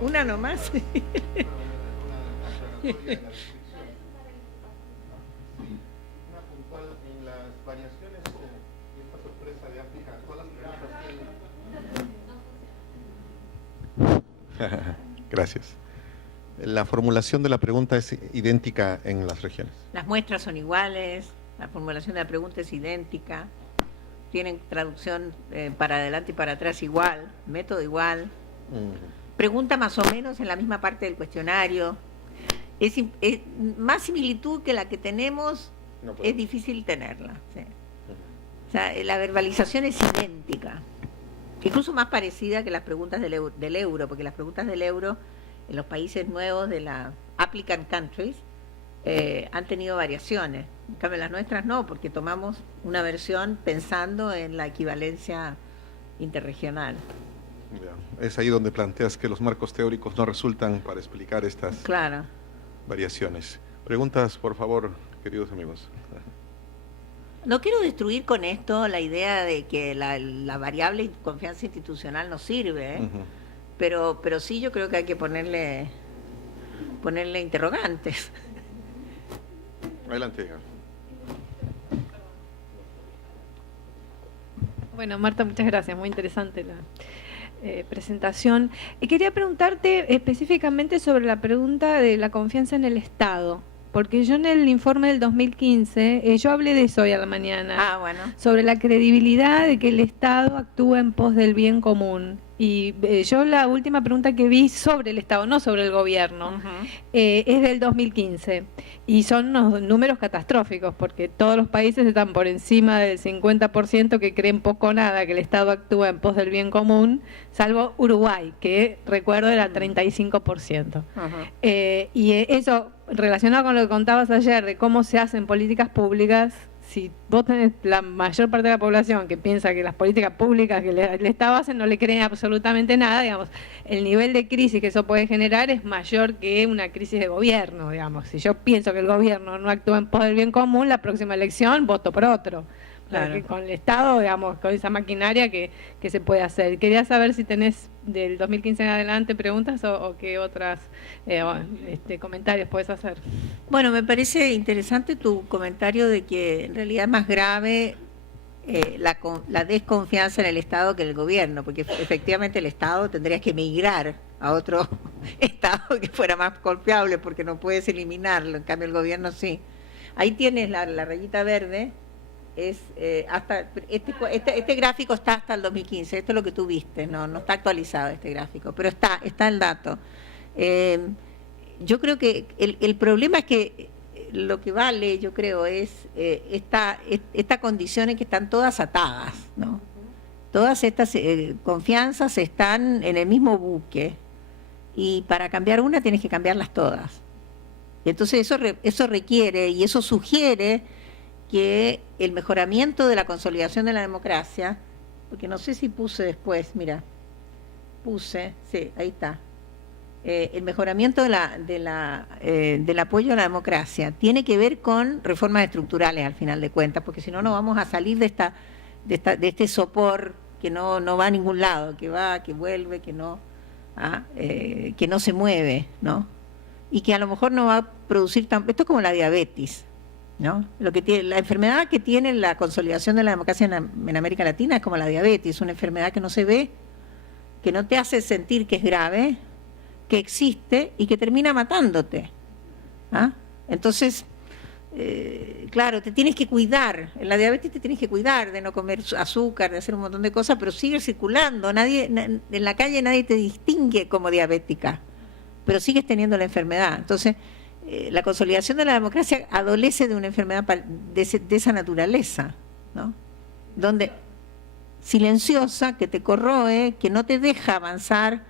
Una nomás. Una puntual en las variaciones de esta sorpresa de África, todas las preguntas que... Gracias. La formulación de la pregunta es idéntica en las regiones. Las muestras son iguales, la formulación de la pregunta es idéntica, tienen traducción para adelante y para atrás igual, método igual, pregunta más o menos en la misma parte del cuestionario. Es más similitud que la que tenemos, no es difícil tenerla. ¿Sí? O sea, la verbalización es idéntica, incluso más parecida que las preguntas del euro, porque las preguntas del euro en los países nuevos de la applicant countries han tenido variaciones. En cambio, las nuestras no, porque tomamos una versión pensando en la equivalencia interregional. Ya. Es ahí donde planteas que los marcos teóricos no resultan para explicar estas variaciones. Preguntas, por favor, queridos amigos. No quiero destruir con esto la idea de que la variable confianza institucional no sirve, pero sí yo creo que hay que ponerle interrogantes. Adelante. Bueno, Marta, muchas gracias, muy interesante la presentación. Quería preguntarte específicamente sobre la pregunta de la confianza en el Estado, porque yo en el informe del 2015, yo hablé de eso hoy a la mañana, sobre la credibilidad de que el Estado actúa en pos del bien común. Y yo la última pregunta que vi sobre el Estado, no sobre el gobierno, es del 2015. Y son unos números catastróficos, porque todos los países están por encima del 50% que creen poco o nada que el Estado actúa en pos del bien común, salvo Uruguay, que recuerdo era 35%. Y eso, relacionado con lo que contabas ayer, de cómo se hacen políticas públicas, si vos tenés la mayor parte de la población que piensa que las políticas públicas que el Estado hace no le creen absolutamente nada, digamos, el nivel de crisis que eso puede generar es mayor que una crisis de gobierno, digamos. Si yo pienso que el gobierno no actúa en pos del bien común, la próxima elección voto por otro. Claro. Con el Estado, digamos, con esa maquinaria que se puede hacer. Quería saber si tenés del 2015 en adelante preguntas o qué otras comentarios puedes hacer. Bueno, me parece interesante tu comentario de que en realidad es más grave la desconfianza en el Estado que en el gobierno, porque efectivamente el Estado tendría que migrar a otro Estado que fuera más confiable, porque no puedes eliminarlo, en cambio el gobierno sí. Ahí tienes la rayita verde. Es hasta este gráfico está hasta el 2015, esto es lo que tú viste, no está actualizado este gráfico, pero está el dato. Yo creo que el problema es que lo que vale, yo creo, es esta condición en que están todas atadas, ¿no? Todas estas confianzas están en el mismo buque, y para cambiar una tienes que cambiarlas todas. Y entonces eso requiere y eso sugiere que el mejoramiento de la consolidación de la democracia, porque no sé si puse después, mira, sí, ahí está, el mejoramiento del apoyo a la democracia tiene que ver con reformas estructurales al final de cuentas, porque si no, no vamos a salir de este sopor que no va a ningún lado, que va, que vuelve, que no se mueve, ¿no? Y que a lo mejor no va a producir esto es como la diabetes, ¿no? La enfermedad que tiene la consolidación de la democracia en América Latina es como la diabetes, una enfermedad que no se ve, que no te hace sentir que es grave, que existe y que termina matándote. Entonces, claro, te tienes que cuidar. En la diabetes te tienes que cuidar de no comer azúcar, de hacer un montón de cosas, pero sigue circulando. En la calle nadie te distingue como diabética, pero sigues teniendo la enfermedad. Entonces, la consolidación de la democracia adolece de una enfermedad de esa naturaleza, ¿no? Donde silenciosa, que te corroe, que no te deja avanzar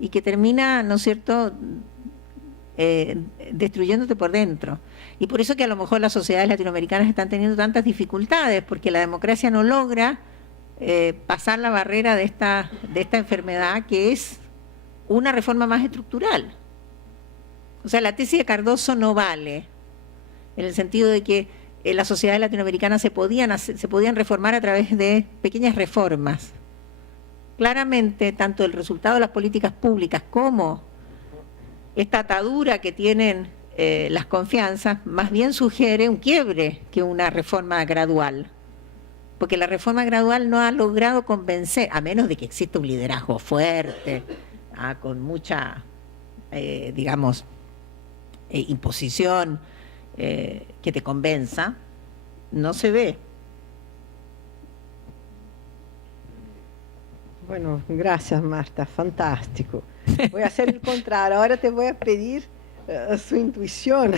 y que termina, ¿no es cierto?, destruyéndote por dentro. Y por eso que a lo mejor las sociedades latinoamericanas están teniendo tantas dificultades, porque la democracia no logra pasar la barrera de esta enfermedad, que es una reforma más estructural. O sea, la tesis de Cardoso no vale, en el sentido de que las sociedades latinoamericanas se podían reformar a través de pequeñas reformas. Claramente, tanto el resultado de las políticas públicas como esta atadura que tienen las confianzas más bien sugiere un quiebre que una reforma gradual. Porque la reforma gradual no ha logrado convencer, a menos de que exista un liderazgo fuerte, con mucha, digamos, imposición que te convenza, no se ve. Bueno, gracias Marta, fantástico. Voy a hacer el contrario, ahora te voy a pedir su intuición.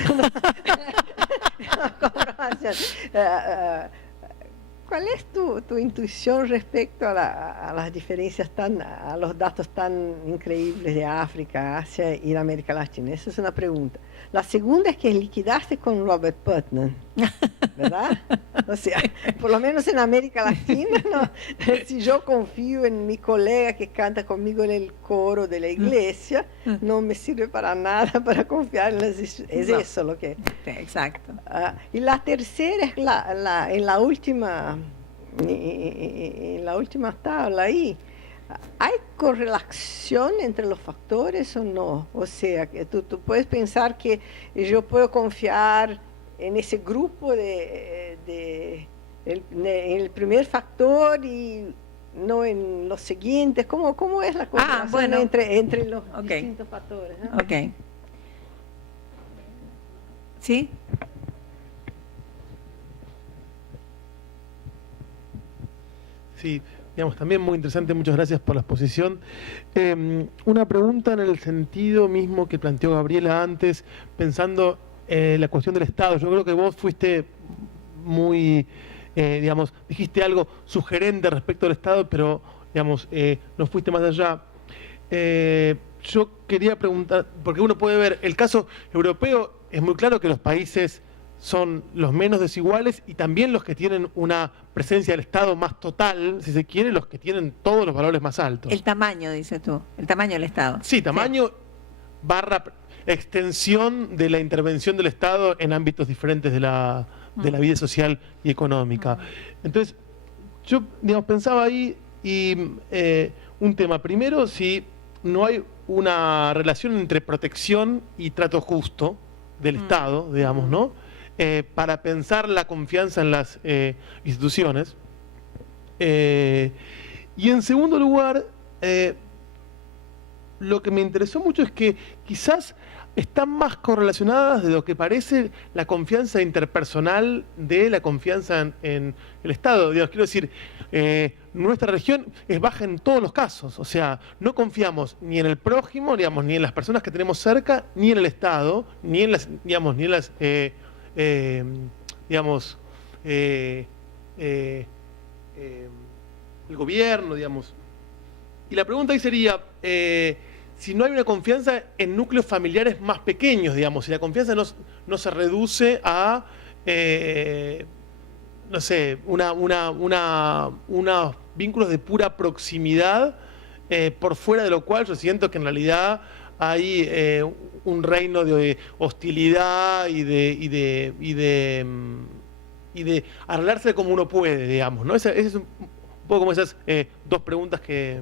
¿Cuál es tu intuición respecto a las diferencias a los datos tan increíbles de África, Asia y la América Latina? Esa es una pregunta. La segunda es que liquidaste con Robert Putnam, ¿verdad? O sea, por lo menos en América Latina, ¿no? Si yo confío en mi colega que canta conmigo en el coro de la iglesia, no me sirve para nada para confiar en las... Es no. Eso lo que... Exacto. Y la tercera es en la última tabla ahí. ¿Hay correlación entre los factores o no? O sea, que tú puedes pensar que yo puedo confiar en ese grupo en el primer factor y no en los siguientes. ¿Cómo es la correlación entre los distintos factores, ¿no? Ok. ¿Sí? Sí. Digamos, también muy interesante, muchas gracias por la exposición. Una pregunta en el sentido mismo que planteó Gabriela antes, pensando la cuestión del Estado. Yo creo que vos fuiste muy, digamos, dijiste algo sugerente respecto al Estado, pero, digamos, no fuiste más allá. Yo quería preguntar, porque uno puede ver, el caso europeo es muy claro que los países son los menos desiguales y también los que tienen una presencia del Estado más total, si se quiere, los que tienen todos los valores más altos. El tamaño, dices tú, el tamaño del Estado. Sí, tamaño barra extensión de la intervención del Estado en ámbitos diferentes de la vida social y económica. Entonces, yo digamos, pensaba ahí y un tema. Primero, si no hay una relación entre protección y trato justo del Estado, digamos, ¿no? Para pensar la confianza en las instituciones. Y en segundo lugar, lo que me interesó mucho es que quizás están más correlacionadas de lo que parece la confianza interpersonal de la confianza en el Estado. Digamos, quiero decir, nuestra región es baja en todos los casos. O sea, no confiamos ni en el prójimo, digamos, ni en las personas que tenemos cerca, ni en el Estado, ni en las, digamos, ni en las... el gobierno, digamos. Y la pregunta ahí sería, si no hay una confianza en núcleos familiares más pequeños, digamos, si la confianza no se reduce a, no sé, unos vínculos de pura proximidad, por fuera de lo cual yo siento que en realidad hay un reino de hostilidad y de arreglarse como uno puede, digamos, ¿no? Esa es un poco como esas dos preguntas que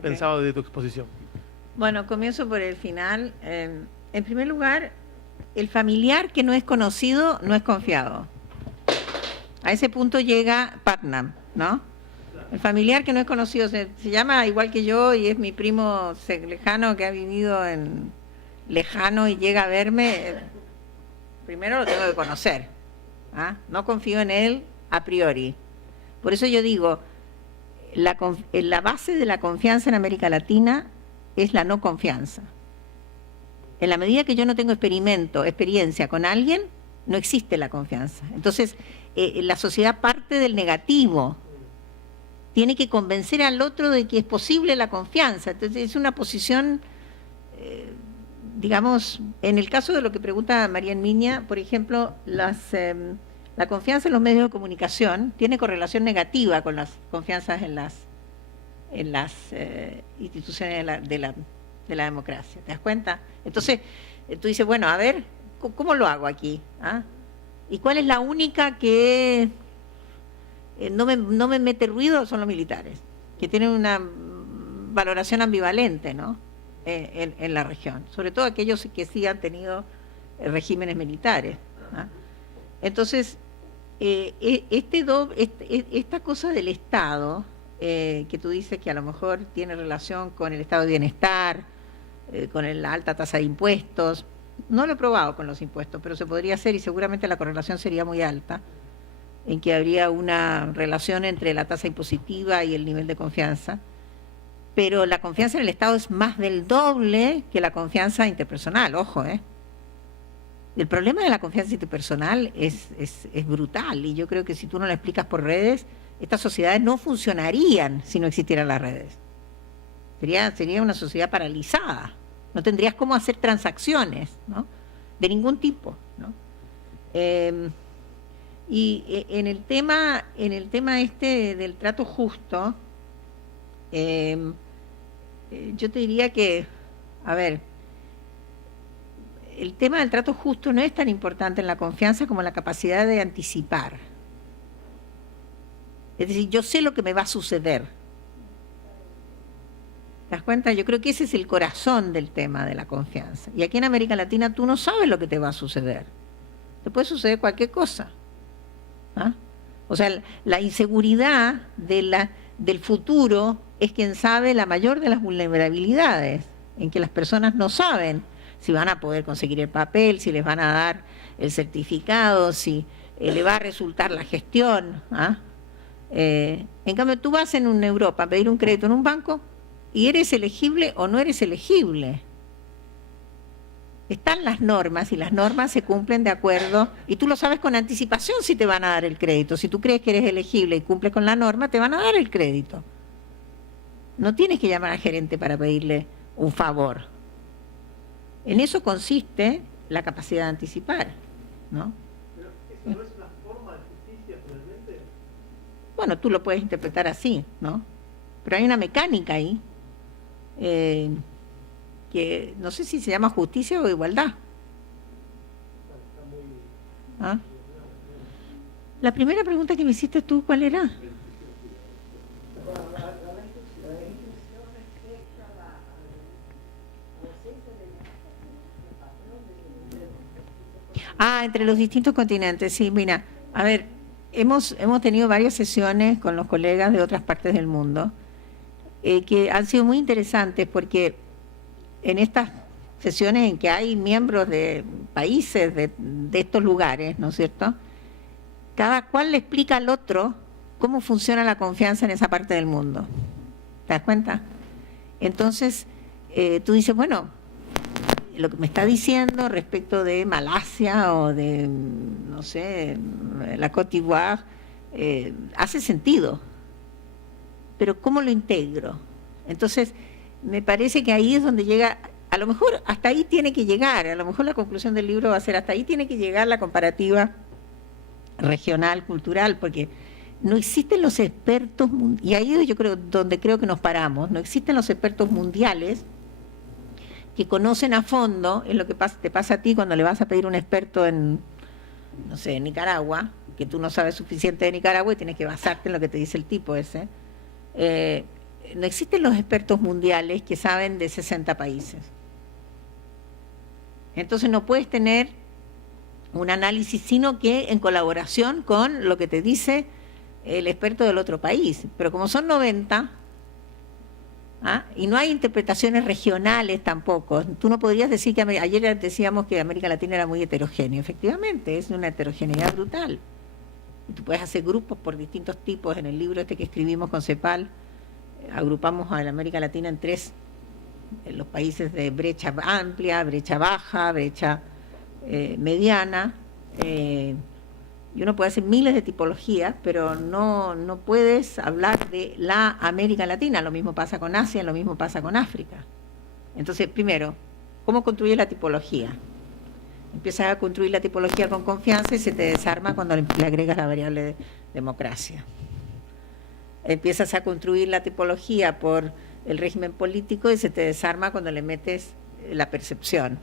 pensaba de tu exposición. Bueno, comienzo por el final. En primer lugar, el familiar que no es conocido no es confiado. A ese punto llega Putnam, ¿no? El familiar que no es conocido se llama igual que yo y es mi primo lejano que ha vivido en lejano y llega a verme. Primero lo tengo que conocer. No confío en él a priori. Por eso yo digo, la base de la confianza en América Latina es la no confianza. En la medida que yo no tengo experiencia con alguien, no existe la confianza. Entonces, la sociedad parte del negativo. Tiene que convencer al otro de que es posible la confianza. Entonces, es una posición, digamos, en el caso de lo que pregunta María Herminia, por ejemplo, la confianza en los medios de comunicación tiene correlación negativa con las confianzas en las instituciones de la democracia. ¿Te das cuenta? Entonces, tú dices, bueno, a ver, ¿cómo lo hago aquí? ¿Y cuál es la única que no me mete ruido? Son los militares, que tienen una valoración ambivalente, ¿no? en la región, sobre todo aquellos que sí han tenido regímenes militares. Entonces, esta cosa del Estado, que tú dices que a lo mejor tiene relación con el estado de bienestar, con la alta tasa de impuestos, no lo he probado con los impuestos, pero se podría hacer y seguramente la correlación sería muy alta, en que habría una relación entre la tasa impositiva y el nivel de confianza, pero la confianza en el Estado es más del doble que la confianza interpersonal, ojo, El problema de la confianza interpersonal es brutal, y yo creo que si tú no lo explicas por redes, estas sociedades no funcionarían si no existieran las redes. Sería una sociedad paralizada, no tendrías cómo hacer transacciones, ¿no? De ningún tipo, ¿no? Y en el tema del trato justo, yo te diría que, a ver, el tema del trato justo no es tan importante en la confianza como la capacidad de anticipar. Es decir, yo sé lo que me va a suceder. ¿Te das cuenta? Yo creo que ese es el corazón del tema de la confianza. Y aquí en América Latina tú no sabes lo que te va a suceder. Te puede suceder cualquier cosa. O sea, la inseguridad del futuro es quien sabe la mayor de las vulnerabilidades, en que las personas no saben si van a poder conseguir el papel, si les van a dar el certificado, si le va a resultar la gestión. En cambio, tú vas en Europa a pedir un crédito en un banco y eres elegible o no eres elegible. Están las normas y las normas se cumplen de acuerdo y tú lo sabes con anticipación si te van a dar el crédito. Si tú crees que eres elegible y cumples con la norma, te van a dar el crédito. No tienes que llamar al gerente para pedirle un favor. En eso consiste la capacidad de anticipar, ¿no? Pero eso no es una forma de justicia finalmente. Bueno, tú lo puedes interpretar así, ¿no? Pero hay una mecánica ahí que no sé si se llama justicia o igualdad. La primera pregunta que me hiciste tú, ¿cuál era? Entre los distintos continentes, sí, mira, a ver, hemos tenido varias sesiones con los colegas de otras partes del mundo que han sido muy interesantes porque en estas sesiones en que hay miembros de países de estos lugares, ¿no es cierto?, cada cual le explica al otro cómo funciona la confianza en esa parte del mundo. ¿Te das cuenta? Entonces, tú dices, bueno, lo que me está diciendo respecto de Malasia o de, no sé, la Côte d'Ivoire, hace sentido. Pero ¿cómo lo integro? Entonces, me parece que ahí es donde llega, a lo mejor hasta ahí tiene que llegar, a lo mejor la conclusión del libro va a ser hasta ahí tiene que llegar la comparativa regional, cultural, porque no existen los expertos, y ahí es yo creo donde creo que nos paramos, no existen los expertos mundiales que conocen a fondo en lo que te pasa a ti cuando le vas a pedir un experto en, no sé, en Nicaragua, que tú no sabes suficiente de Nicaragua y tienes que basarte en lo que te dice el tipo ese. No existen los expertos mundiales que saben de 60 países. Entonces no puedes tener un análisis sino que en colaboración con lo que te dice el experto del otro país. Pero como son 90, y no hay interpretaciones regionales tampoco, tú no podrías decir que ayer decíamos que América Latina era muy heterogénea. Efectivamente, es una heterogeneidad brutal. Y tú puedes hacer grupos por distintos tipos. En el libro que escribimos con CEPAL, agrupamos a la América Latina en 3, en los países de brecha amplia, brecha baja, brecha mediana, y uno puede hacer miles de tipologías, pero no puedes hablar de la América Latina. Lo mismo pasa con Asia, lo mismo pasa con África. Entonces, primero, ¿cómo construyes la tipología? Empiezas a construir la tipología con confianza y se te desarma cuando le agregas la variable de democracia. Empiezas a construir la tipología por el régimen político y se te desarma cuando le metes la percepción.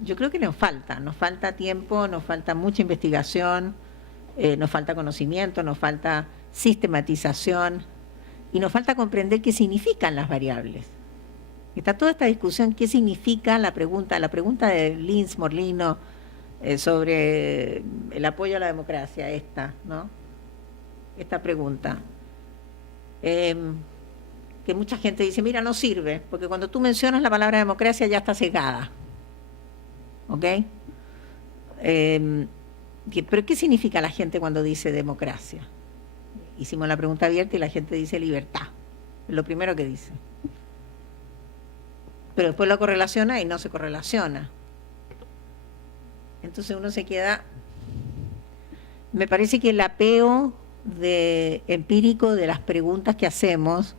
Yo creo que nos falta tiempo, nos falta mucha investigación, nos falta conocimiento, nos falta sistematización y nos falta comprender qué significan las variables. Está toda esta discusión, qué significa la pregunta de Lins Morlino sobre el apoyo a la democracia, ¿no? Esta pregunta. Que mucha gente dice, mira, no sirve, porque cuando tú mencionas la palabra democracia ya está cegada. ¿Ok? ¿Pero qué significa la gente cuando dice democracia? Hicimos la pregunta abierta y la gente dice libertad. Es lo primero que dice. Pero después lo correlaciona y no se correlaciona. Entonces uno se queda... Me parece que el apeo empírico de las preguntas que hacemos,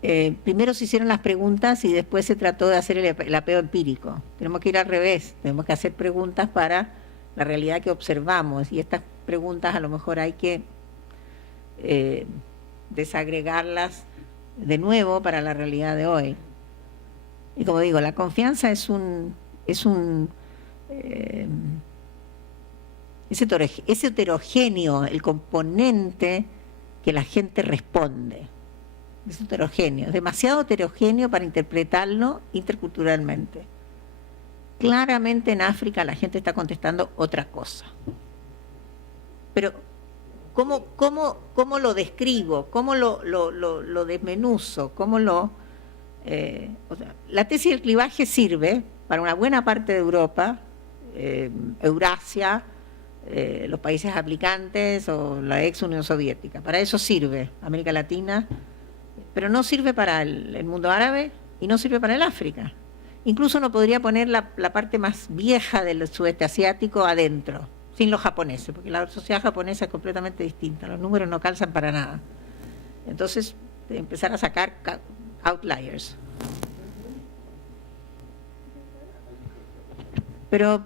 primero se hicieron las preguntas y después se trató de hacer el apeo empírico. Tenemos que ir al revés, tenemos que hacer preguntas para la realidad que observamos, y estas preguntas a lo mejor hay que desagregarlas de nuevo para la realidad de hoy. Y como digo, la confianza es heterogéneo el componente que la gente responde. Es heterogéneo, es demasiado heterogéneo para interpretarlo interculturalmente. Claramente en África la gente está contestando otra cosa. Pero ¿cómo lo describo? ¿Cómo lo desmenuzo? ¿Cómo la tesis del clivaje sirve para una buena parte de Europa, Eurasia, los países aplicantes o la ex Unión Soviética. Para eso sirve América Latina, pero no sirve para el mundo árabe y no sirve para el África. Incluso uno podría poner la parte más vieja del sudeste asiático adentro, sin los japoneses, porque la sociedad japonesa es completamente distinta, los números no calzan para nada. Entonces, empezar a sacar outliers. Pero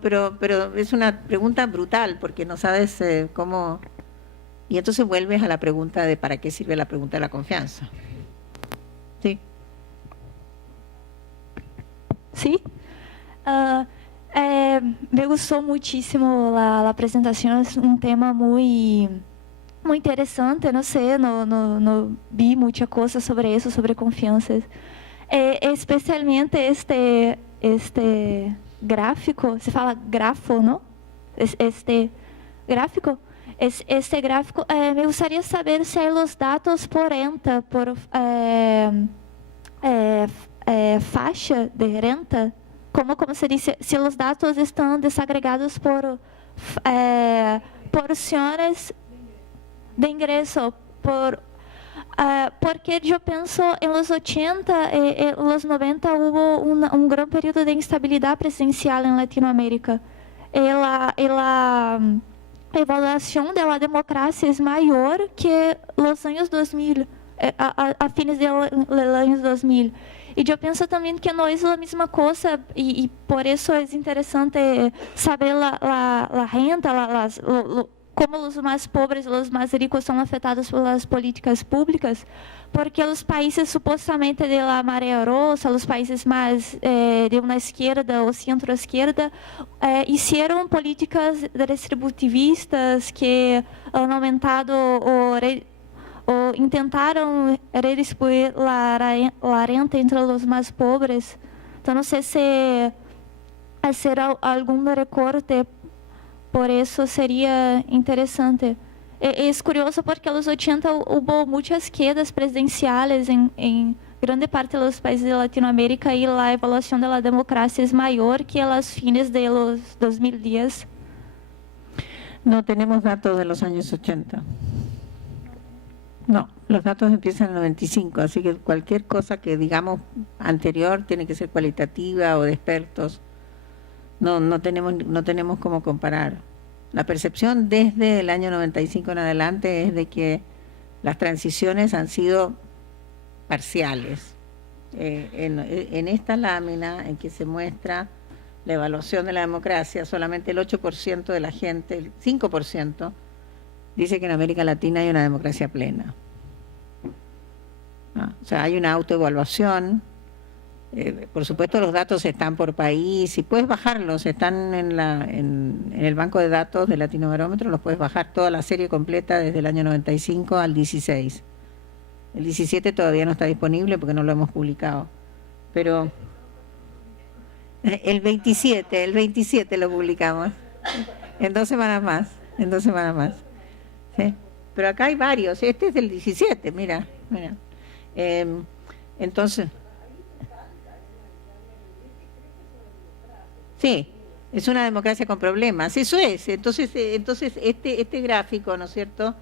es una pregunta brutal, porque no sabes cómo... Y entonces vuelves a la pregunta de ¿para qué sirve la pregunta de la confianza? Sí. Sí. Me gustó muchísimo la presentación, es un tema muy interesante, no sé, no vi mucha cosa sobre eso, sobre confianzas. Especialmente este gráfico, se fala grafo, ¿no? Este gráfico, me gustaría saber si hay los datos por renta, por faixa de renta, como se dice, si los datos están desagregados por porciones de ingreso, porque yo pienso en los 80, los 90 hubo un gran periodo de instabilidad presidencial en Latinoamérica. La evaluación de la democracia es mayor que los años 2000, a fines de los años 2000. Y yo pienso también que no es la misma cosa, y por eso es interesante saber la renta, como los más pobres, los más ricos son afectados por las políticas públicas, porque los países supuestamente de la marea rosa, los países más de una izquierda o centro-izquierda, hicieron políticas redistributivistas que han aumentado o intentaron redistribuir la renta entre los más pobres. Entonces, no sé si hacer algún recorte. Por eso sería interesante. Es curioso porque en los 80 hubo muchas quedas presidenciales en grande parte de los países de Latinoamérica, y la evaluación de la democracia es mayor que a los fines de los 2010. No tenemos datos de los años 80. No, los datos empiezan en el 95, así que cualquier cosa que digamos anterior tiene que ser cualitativa o de expertos. No tenemos cómo comparar. La percepción desde el año 95 en adelante es de que las transiciones han sido parciales. En esta lámina en que se muestra la evaluación de la democracia, solamente el 8% de la gente, el 5%, dice que en América Latina hay una democracia plena. O sea, hay una autoevaluación. Por supuesto, los datos están por país y puedes bajarlos, están en el banco de datos de Latinobarómetro, los puedes bajar toda la serie completa desde el año 95 al 16. El 17 todavía no está disponible porque no lo hemos publicado. Pero el 27 lo publicamos. En 2 semanas más. ¿Sí? Pero acá hay varios. Este es del 17, mira. Entonces, sí, es una democracia con problemas. Eso es. Entonces este gráfico, ¿no es cierto?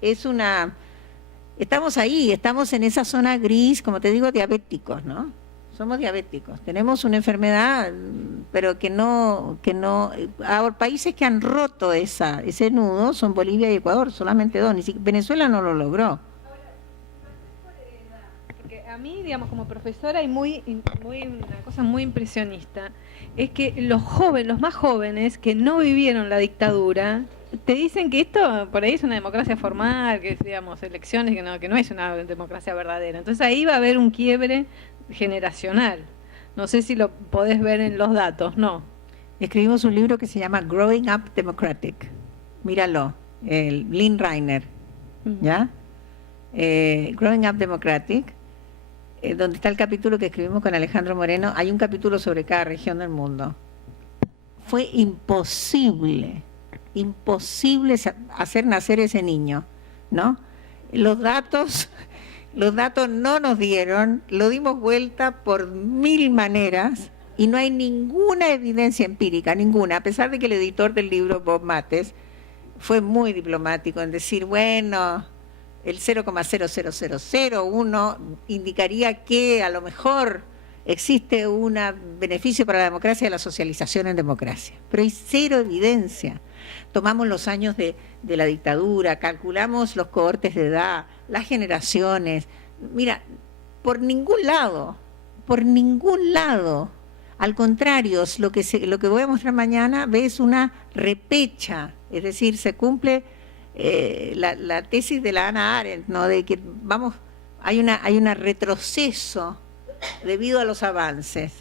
Es una... Estamos ahí, estamos en esa zona gris, como te digo, diabéticos, ¿no? Somos diabéticos. Tenemos una enfermedad, pero que no... Ahora, países que han roto ese nudo son Bolivia y Ecuador, solamente 2. Ni siquiera, Venezuela no lo logró. Porque a mí, digamos, como profesora, hay una cosa muy impresionista, es que los más jóvenes que no vivieron la dictadura, te dicen que esto por ahí es una democracia formal, que es, digamos, elecciones, que no es una democracia verdadera. Entonces ahí va a haber un quiebre generacional. No sé si lo podés ver en los datos, ¿no? Escribimos un libro que se llama Growing Up Democratic. Míralo, el Lynn Reiner, ¿ya? Growing Up Democratic, donde está el capítulo que escribimos con Alejandro Moreno. Hay un capítulo sobre cada región del mundo. Fue imposible hacer nacer ese niño, ¿no? Los datos no nos dieron, lo dimos vuelta por 1000 maneras y no hay ninguna evidencia empírica, ninguna, a pesar de que el editor del libro, Bob Mates, fue muy diplomático en decir, bueno, el 0,00001 indicaría que a lo mejor existe un beneficio para la democracia de la socialización en democracia, pero hay cero evidencia. Tomamos los años de la dictadura, calculamos los cohortes de edad, las generaciones. Mira, por ningún lado, al contrario, lo que voy a mostrar mañana ves una repecha, es decir, se cumple la tesis de la Hannah Arendt, ¿no? De que hay un retroceso debido a los avances.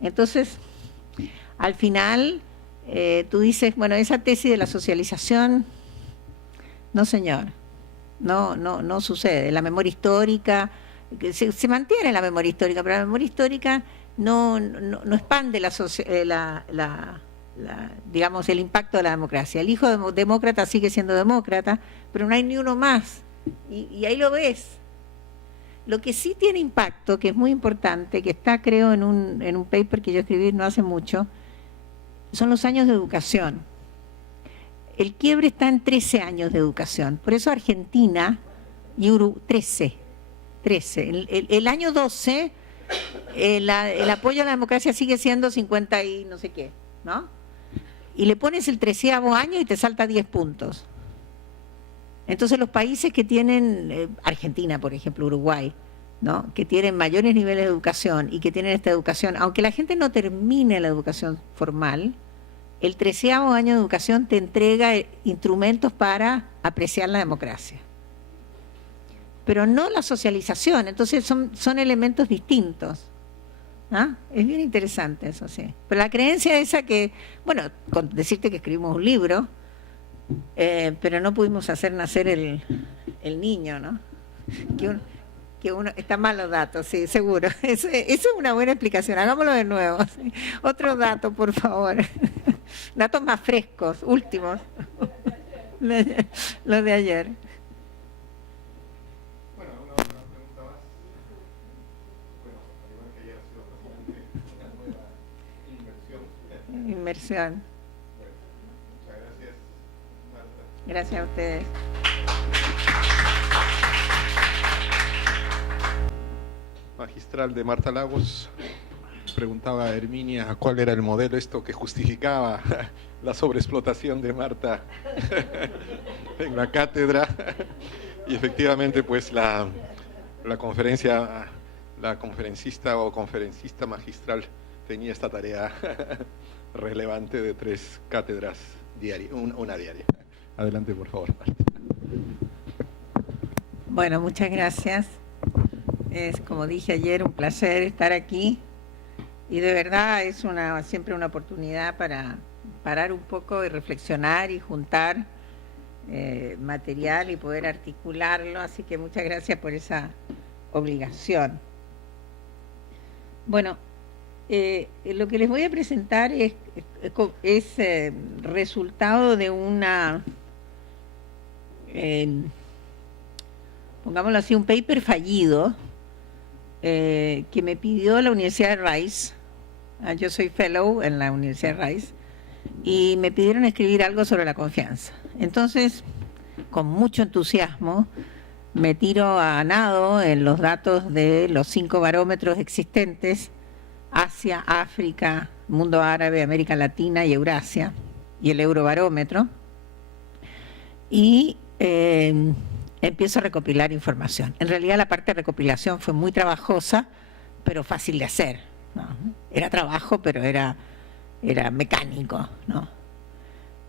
Entonces, al final, tú dices, bueno, esa tesis de la socialización, no señor, no sucede. La memoria histórica, se mantiene la memoria histórica, pero la memoria histórica no expande digamos, el impacto de la democracia. El hijo demócrata sigue siendo demócrata, pero no hay ni uno más. Y ahí lo ves. Lo que sí tiene impacto, que es muy importante, que está, creo, en un paper que yo escribí no hace mucho, son los años de educación. El quiebre está en 13 años de educación. Por eso Argentina y Uruguay, 13. El año 12, el apoyo a la democracia sigue siendo 50 y no sé qué, ¿no? Y le pones el 13º año y te salta 10 puntos. Entonces los países que tienen, Argentina, por ejemplo, Uruguay, ¿no? Que tienen mayores niveles de educación y que tienen esta educación, aunque la gente no termine la educación formal, el 13º año de educación te entrega instrumentos para apreciar la democracia. Pero no la socialización, entonces son elementos distintos. ¿Ah? Es bien interesante eso, sí. Pero la creencia esa que, bueno, con decirte que escribimos un libro, pero no pudimos hacer nacer el niño, ¿no? Que uno está mal los datos, sí, seguro. Eso es una buena explicación. Hagámoslo de nuevo. ¿Sí? Otro dato, por favor. Datos más frescos, últimos. Los de ayer. Bueno, una pregunta más. Bueno, al igual que ayer ha sido bastante una nueva inmersión. Bueno, muchas gracias, Marta. Gracias a ustedes. Magistral de Marta Lagos. Preguntaba a Herminia cuál era el modelo esto que justificaba la sobreexplotación de Marta en la cátedra. Y efectivamente, pues la conferencista o conferencista magistral tenía esta tarea relevante de 3 cátedras diarias, una diaria. Adelante, por favor, Marta. Bueno, muchas gracias. Es, como dije ayer, un placer estar aquí y de verdad es siempre una oportunidad para parar un poco y reflexionar y juntar material y poder articularlo, así que muchas gracias por esa obligación. Bueno, lo que les voy a presentar es resultado de una, pongámoslo así, un paper fallido que me pidió la Universidad de Rice. Yo soy fellow en la Universidad de Rice y me pidieron escribir algo sobre la confianza. Entonces, con mucho entusiasmo, me tiro a nado en los datos de los 5 barómetros existentes: Asia, África, mundo árabe, América Latina y Eurasia, y el Eurobarómetro, y empiezo a recopilar información. En realidad la parte de recopilación fue muy trabajosa, pero fácil de hacer, ¿no? Era trabajo, pero era mecánico, ¿no?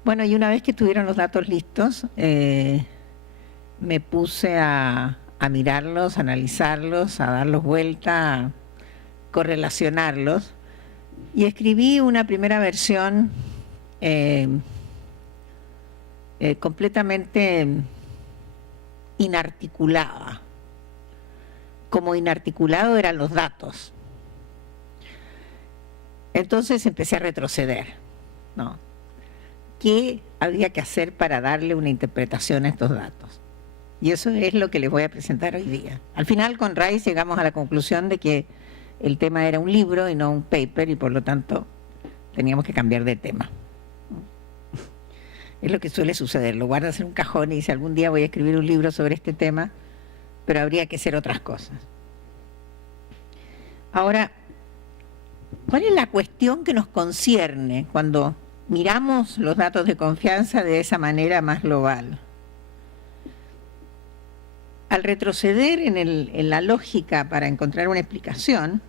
Bueno, y una vez que tuvieron los datos listos, me puse a mirarlos, a analizarlos, a darlos vuelta, a correlacionarlos, y escribí una primera versión completamente inarticulada. Como inarticulado eran los datos. Entonces empecé a retroceder, ¿no? ¿Qué había que hacer para darle una interpretación a estos datos? Y eso es lo que les voy a presentar hoy día. Al final, con Rice llegamos a la conclusión de que el tema era un libro y no un paper, y por lo tanto teníamos que cambiar de tema. Es lo que suele suceder, lo guardas en un cajón y dice: algún día voy a escribir un libro sobre este tema, pero habría que hacer otras cosas. Ahora, ¿cuál es la cuestión que nos concierne cuando miramos los datos de confianza de esa manera más global? Al retroceder en la lógica para encontrar una explicación,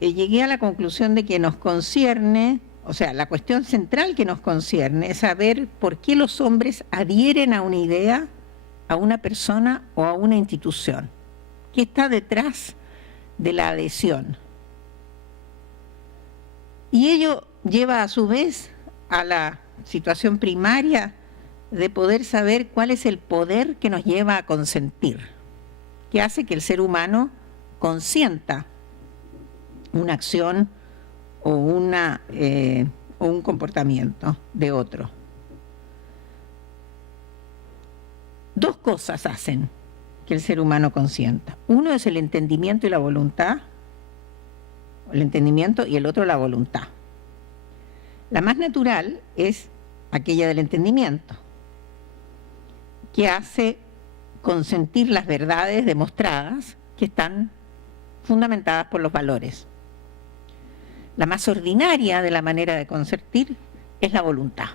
llegué a la conclusión de que nos concierne, o sea, la cuestión central que nos concierne es saber por qué los hombres adhieren a una idea, a una persona o a una institución. ¿Qué está detrás de la adhesión? Y ello lleva a su vez a la situación primaria de poder saber cuál es el poder que nos lleva a consentir, que hace que el ser humano consienta una acción o un comportamiento de otro. Dos cosas hacen que el ser humano consienta. Uno es el entendimiento y la voluntad, el entendimiento, y el otro la voluntad. La más natural es aquella del entendimiento, que hace consentir las verdades demostradas que están fundamentadas por los valores. La más ordinaria de la manera de consentir es la voluntad.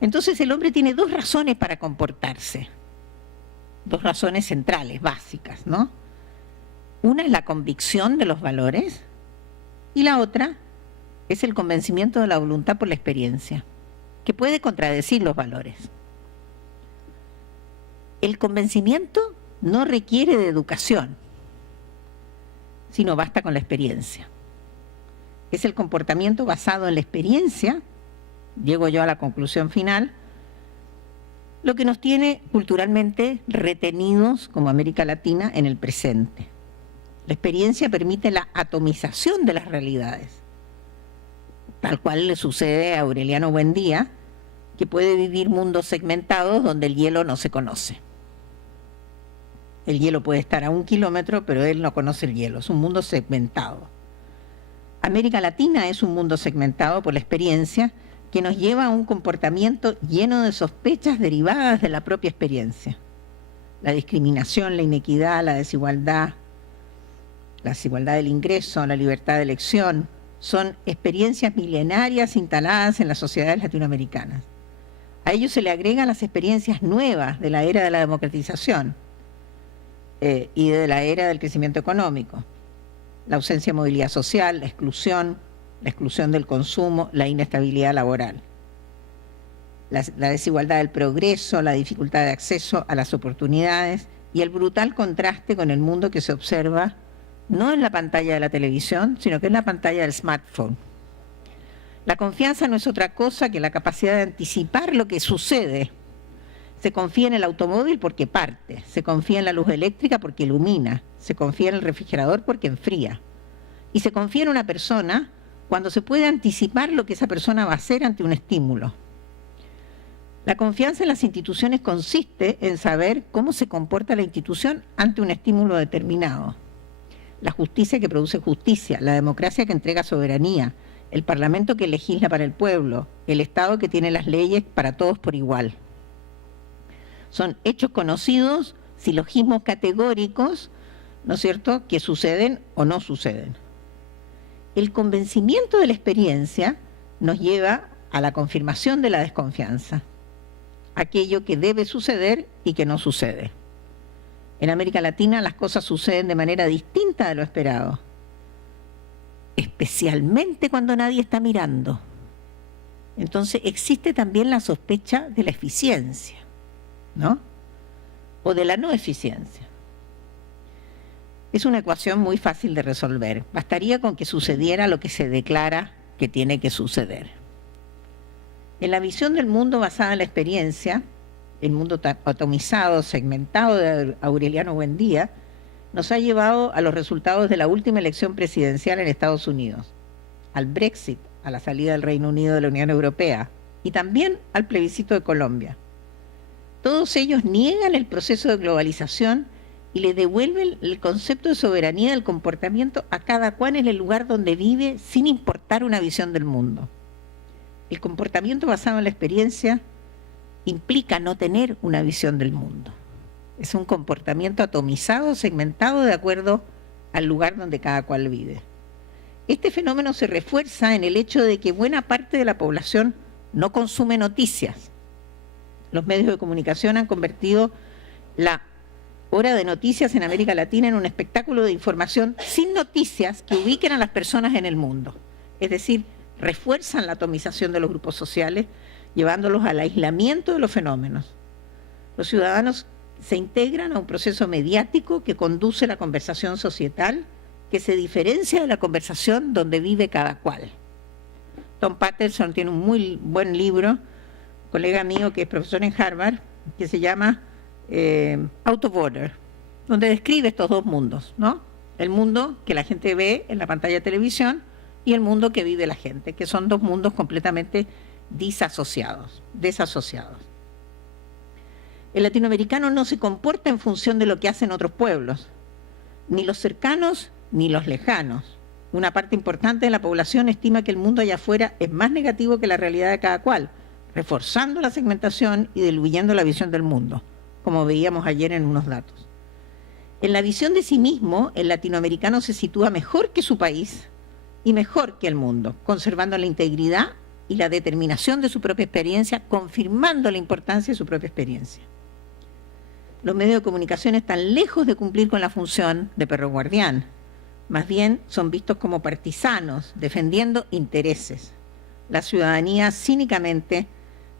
Entonces el hombre tiene dos razones para comportarse, dos razones centrales, básicas, ¿no? Una es la convicción de los valores y la otra es el convencimiento de la voluntad por la experiencia, que puede contradecir los valores. El convencimiento no requiere de educación, sino basta con la experiencia. Es el comportamiento basado en la experiencia, llego yo a la conclusión final, lo que nos tiene culturalmente retenidos como América Latina en el presente. La experiencia permite la atomización de las realidades, tal cual le sucede a Aureliano Buendía, que puede vivir mundos segmentados donde el hielo no se conoce. El hielo puede estar a 1 kilómetro, pero él no conoce el hielo, es un mundo segmentado. América Latina es un mundo segmentado por la experiencia que nos lleva a un comportamiento lleno de sospechas derivadas de la propia experiencia. La discriminación, la inequidad, la desigualdad del ingreso, la libertad de elección, son experiencias milenarias instaladas en las sociedades latinoamericanas. A ello se le agregan las experiencias nuevas de la era de la democratización y de la era del crecimiento económico. La ausencia de movilidad social, la exclusión del consumo, la inestabilidad laboral. La desigualdad del progreso, la dificultad de acceso a las oportunidades y el brutal contraste con el mundo que se observa no en la pantalla de la televisión, sino que en la pantalla del smartphone. La confianza no es otra cosa que la capacidad de anticipar lo que sucede. Se confía en el automóvil porque parte, se confía en la luz eléctrica porque ilumina, se confía en el refrigerador porque enfría. Y se confía en una persona cuando se puede anticipar lo que esa persona va a hacer ante un estímulo. La confianza en las instituciones consiste en saber cómo se comporta la institución ante un estímulo determinado. La justicia que produce justicia, la democracia que entrega soberanía, el parlamento que legisla para el pueblo, el Estado que tiene las leyes para todos por igual. Son hechos conocidos, silogismos categóricos, ¿no es cierto?, que suceden o no suceden. El convencimiento de la experiencia nos lleva a la confirmación de la desconfianza, aquello que debe suceder y que no sucede. En América Latina las cosas suceden de manera distinta de lo esperado, especialmente cuando nadie está mirando. Entonces existe también la sospecha de la eficiencia, ¿no? O de la no eficiencia. Es una ecuación muy fácil de resolver. Bastaría con que sucediera lo que se declara que tiene que suceder. En la visión del mundo basada en la experiencia, el mundo atomizado, segmentado de Aureliano Buendía, nos ha llevado a los resultados de la última elección presidencial en Estados Unidos, al Brexit, a la salida del Reino Unido de la Unión Europea, y también al plebiscito de Colombia. Todos ellos niegan el proceso de globalización y le devuelven el concepto de soberanía del comportamiento a cada cual en el lugar donde vive, sin importar una visión del mundo. El comportamiento basado en la experiencia implica no tener una visión del mundo. Es un comportamiento atomizado, segmentado de acuerdo al lugar donde cada cual vive. Este fenómeno se refuerza en el hecho de que buena parte de la población no consume noticias. Los medios de comunicación han convertido la hora de noticias en América Latina en un espectáculo de información sin noticias que ubiquen a las personas en el mundo. Es decir, refuerzan la atomización de los grupos sociales, llevándolos al aislamiento de los fenómenos. Los ciudadanos se integran a un proceso mediático que conduce la conversación societal, que se diferencia de la conversación donde vive cada cual. Tom Patterson tiene un muy buen libro, colega mío que es profesor en Harvard, que se llama Out of Order, donde describe estos dos mundos, ¿no? El mundo que la gente ve en la pantalla de televisión y el mundo que vive la gente, que son dos mundos completamente desasociados. El latinoamericano no se comporta en función de lo que hacen otros pueblos, ni los cercanos ni los lejanos. Una parte importante de la población estima que el mundo allá afuera es más negativo que la realidad de cada cual, reforzando la segmentación y diluyendo la visión del mundo, como veíamos ayer en unos datos. En la visión de sí mismo, el latinoamericano se sitúa mejor que su país y mejor que el mundo, conservando la integridad y la determinación de su propia experiencia, confirmando la importancia de su propia experiencia. Los medios de comunicación están lejos de cumplir con la función de perro guardián, más bien son vistos como partisanos, defendiendo intereses. La ciudadanía cínicamente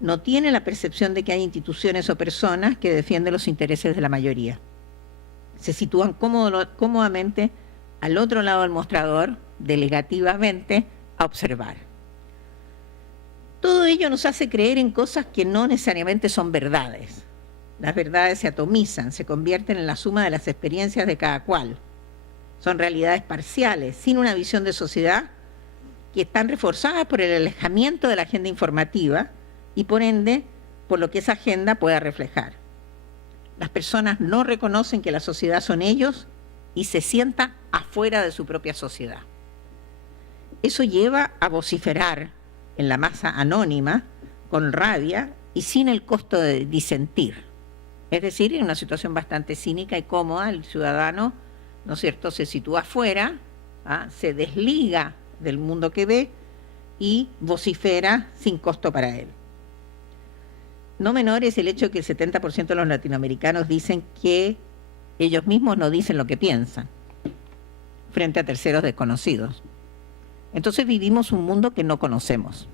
no tiene la percepción de que hay instituciones o personas que defienden los intereses de la mayoría. Se sitúan cómodamente al otro lado del mostrador, delegativamente, a observar. Todo ello nos hace creer en cosas que no necesariamente son verdades. Las verdades se atomizan, se convierten en la suma de las experiencias de cada cual. Son realidades parciales, sin una visión de sociedad, que están reforzadas por el alejamiento de la agenda informativa y por ende, por lo que esa agenda pueda reflejar. Las personas no reconocen que la sociedad son ellos y se sientan afuera de su propia sociedad. Eso lleva a vociferar en la masa anónima, con rabia y sin el costo de disentir. Es decir, en una situación bastante cínica y cómoda, el ciudadano, ¿no es cierto?, se sitúa afuera, se desliga del mundo que ve y vocifera sin costo para él. No menor es el hecho de que el 70% de los latinoamericanos dicen que ellos mismos no dicen lo que piensan frente a terceros desconocidos. Entonces vivimos un mundo que no conocemos.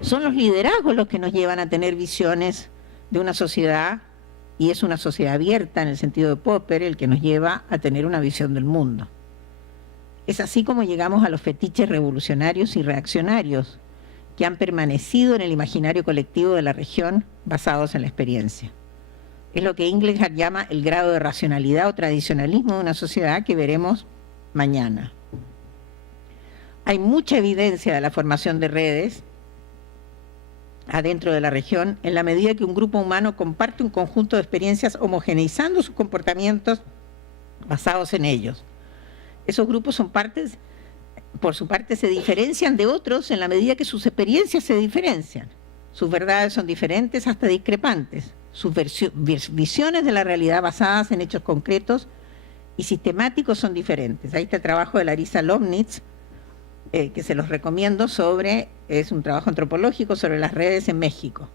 Son los liderazgos los que nos llevan a tener visiones de una sociedad, y es una sociedad abierta en el sentido de Popper el que nos lleva a tener una visión del mundo. Es así como llegamos a los fetiches revolucionarios y reaccionarios que han permanecido en el imaginario colectivo de la región basados en la experiencia. Es lo que Inglehart llama el grado de racionalidad o tradicionalismo de una sociedad que veremos mañana. Hay mucha evidencia de la formación de redes adentro de la región en la medida que un grupo humano comparte un conjunto de experiencias homogeneizando sus comportamientos basados en ellos. Esos grupos por su parte se diferencian de otros en la medida que sus experiencias se diferencian. Sus verdades son diferentes hasta discrepantes. Sus visiones de la realidad basadas en hechos concretos y sistemáticos son diferentes. Ahí está el trabajo de Larisa Lomnitz, que se los recomiendo, es un trabajo antropológico sobre las redes en México.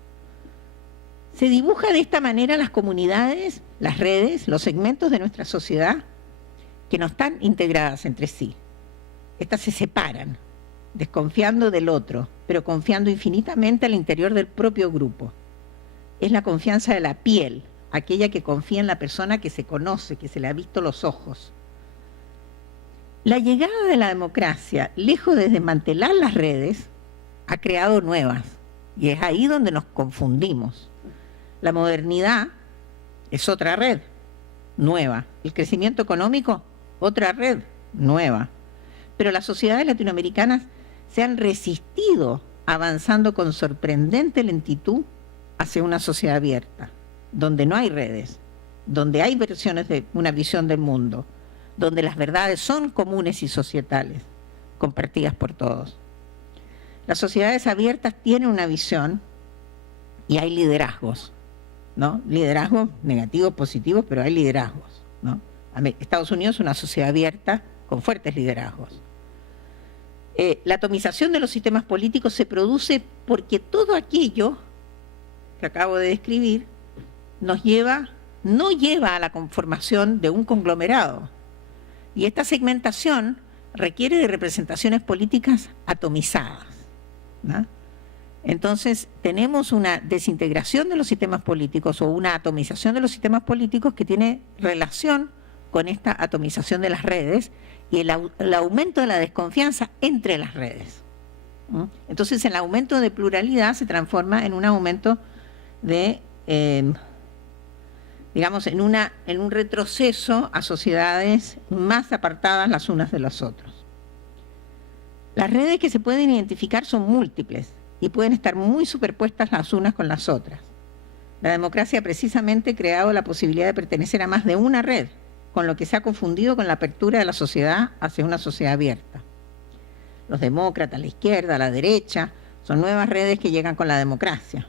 Se dibuja de esta manera las comunidades, las redes, los segmentos de nuestra sociedad que no están integradas entre sí. Estas se separan, desconfiando del otro, pero confiando infinitamente al interior del propio grupo. Es la confianza de la piel, aquella que confía en la persona que se conoce, que se le ha visto los ojos. La llegada de la democracia, lejos de desmantelar las redes, ha creado nuevas, y es ahí donde nos confundimos. La modernidad es otra red, nueva. El crecimiento económico, otra red, nueva. Pero las sociedades latinoamericanas se han resistido avanzando con sorprendente lentitud hacia una sociedad abierta, donde no hay redes, donde hay versiones de una visión del mundo, donde las verdades son comunes y societales, compartidas por todos. Las sociedades abiertas tienen una visión y hay liderazgos, ¿no? Liderazgos negativos, positivos, pero hay liderazgos, ¿no? Estados Unidos es una sociedad abierta con fuertes liderazgos. La atomización de los sistemas políticos se produce porque todo aquello que acabo de describir no lleva a la conformación de un conglomerado. Y esta segmentación requiere de representaciones políticas atomizadas, ¿no? Entonces, tenemos una desintegración de los sistemas políticos o una atomización de los sistemas políticos que tiene relación con esta atomización de las redes y el aumento de la desconfianza entre las redes. Entonces, el aumento de pluralidad se transforma en un aumento de, digamos, en un retroceso a sociedades más apartadas las unas de las otras. Las redes que se pueden identificar son múltiples y pueden estar muy superpuestas las unas con las otras. La democracia ha precisamente creado la posibilidad de pertenecer a más de una red, con lo que se ha confundido con la apertura de la sociedad hacia una sociedad abierta. Los demócratas, la izquierda, la derecha, son nuevas redes que llegan con la democracia.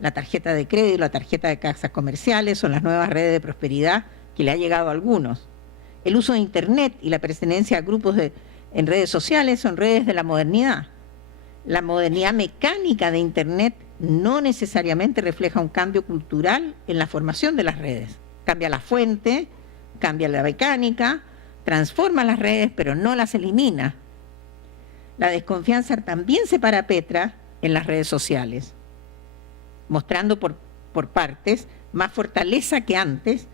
La tarjeta de crédito, la tarjeta de casas comerciales son las nuevas redes de prosperidad que le ha llegado a algunos. El uso de Internet y la pertenencia a grupos en redes sociales son redes de la modernidad. La modernidad mecánica de Internet no necesariamente refleja un cambio cultural en la formación de las redes. Cambia la fuente, cambia la mecánica, transforma las redes, pero no las elimina. La desconfianza también se parapetra en las redes sociales, mostrando por partes más fortaleza que antes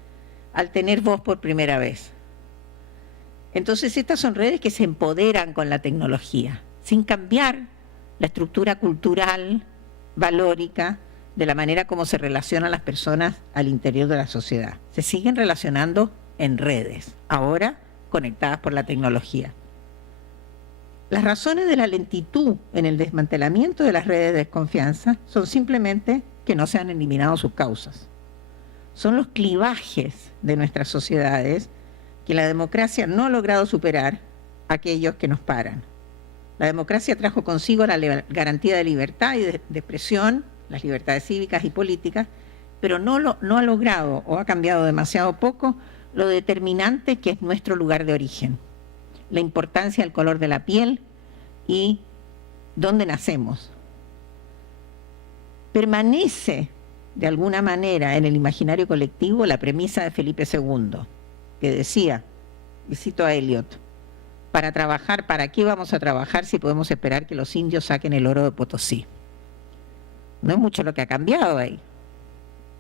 al tener voz por primera vez. Entonces, estas son redes que se empoderan con la tecnología, sin cambiar la estructura cultural, valórica, de la manera como se relacionan las personas al interior de la sociedad. Se siguen relacionando en redes, ahora conectadas por la tecnología. Las razones de la lentitud en el desmantelamiento de las redes de desconfianza son simplemente que no se han eliminado sus causas. Son los clivajes de nuestras sociedades que la democracia no ha logrado superar, aquellos que nos paran. La democracia trajo consigo la garantía de libertad y de expresión, las libertades cívicas y políticas, pero no ha logrado o ha cambiado demasiado poco lo determinante que es nuestro lugar de origen, la importancia del color de la piel y dónde nacemos. Permanece de alguna manera en el imaginario colectivo la premisa de Felipe II, que decía, y cito a Eliot, para trabajar, ¿para qué vamos a trabajar si podemos esperar que los indios saquen el oro de Potosí? No es mucho lo que ha cambiado ahí,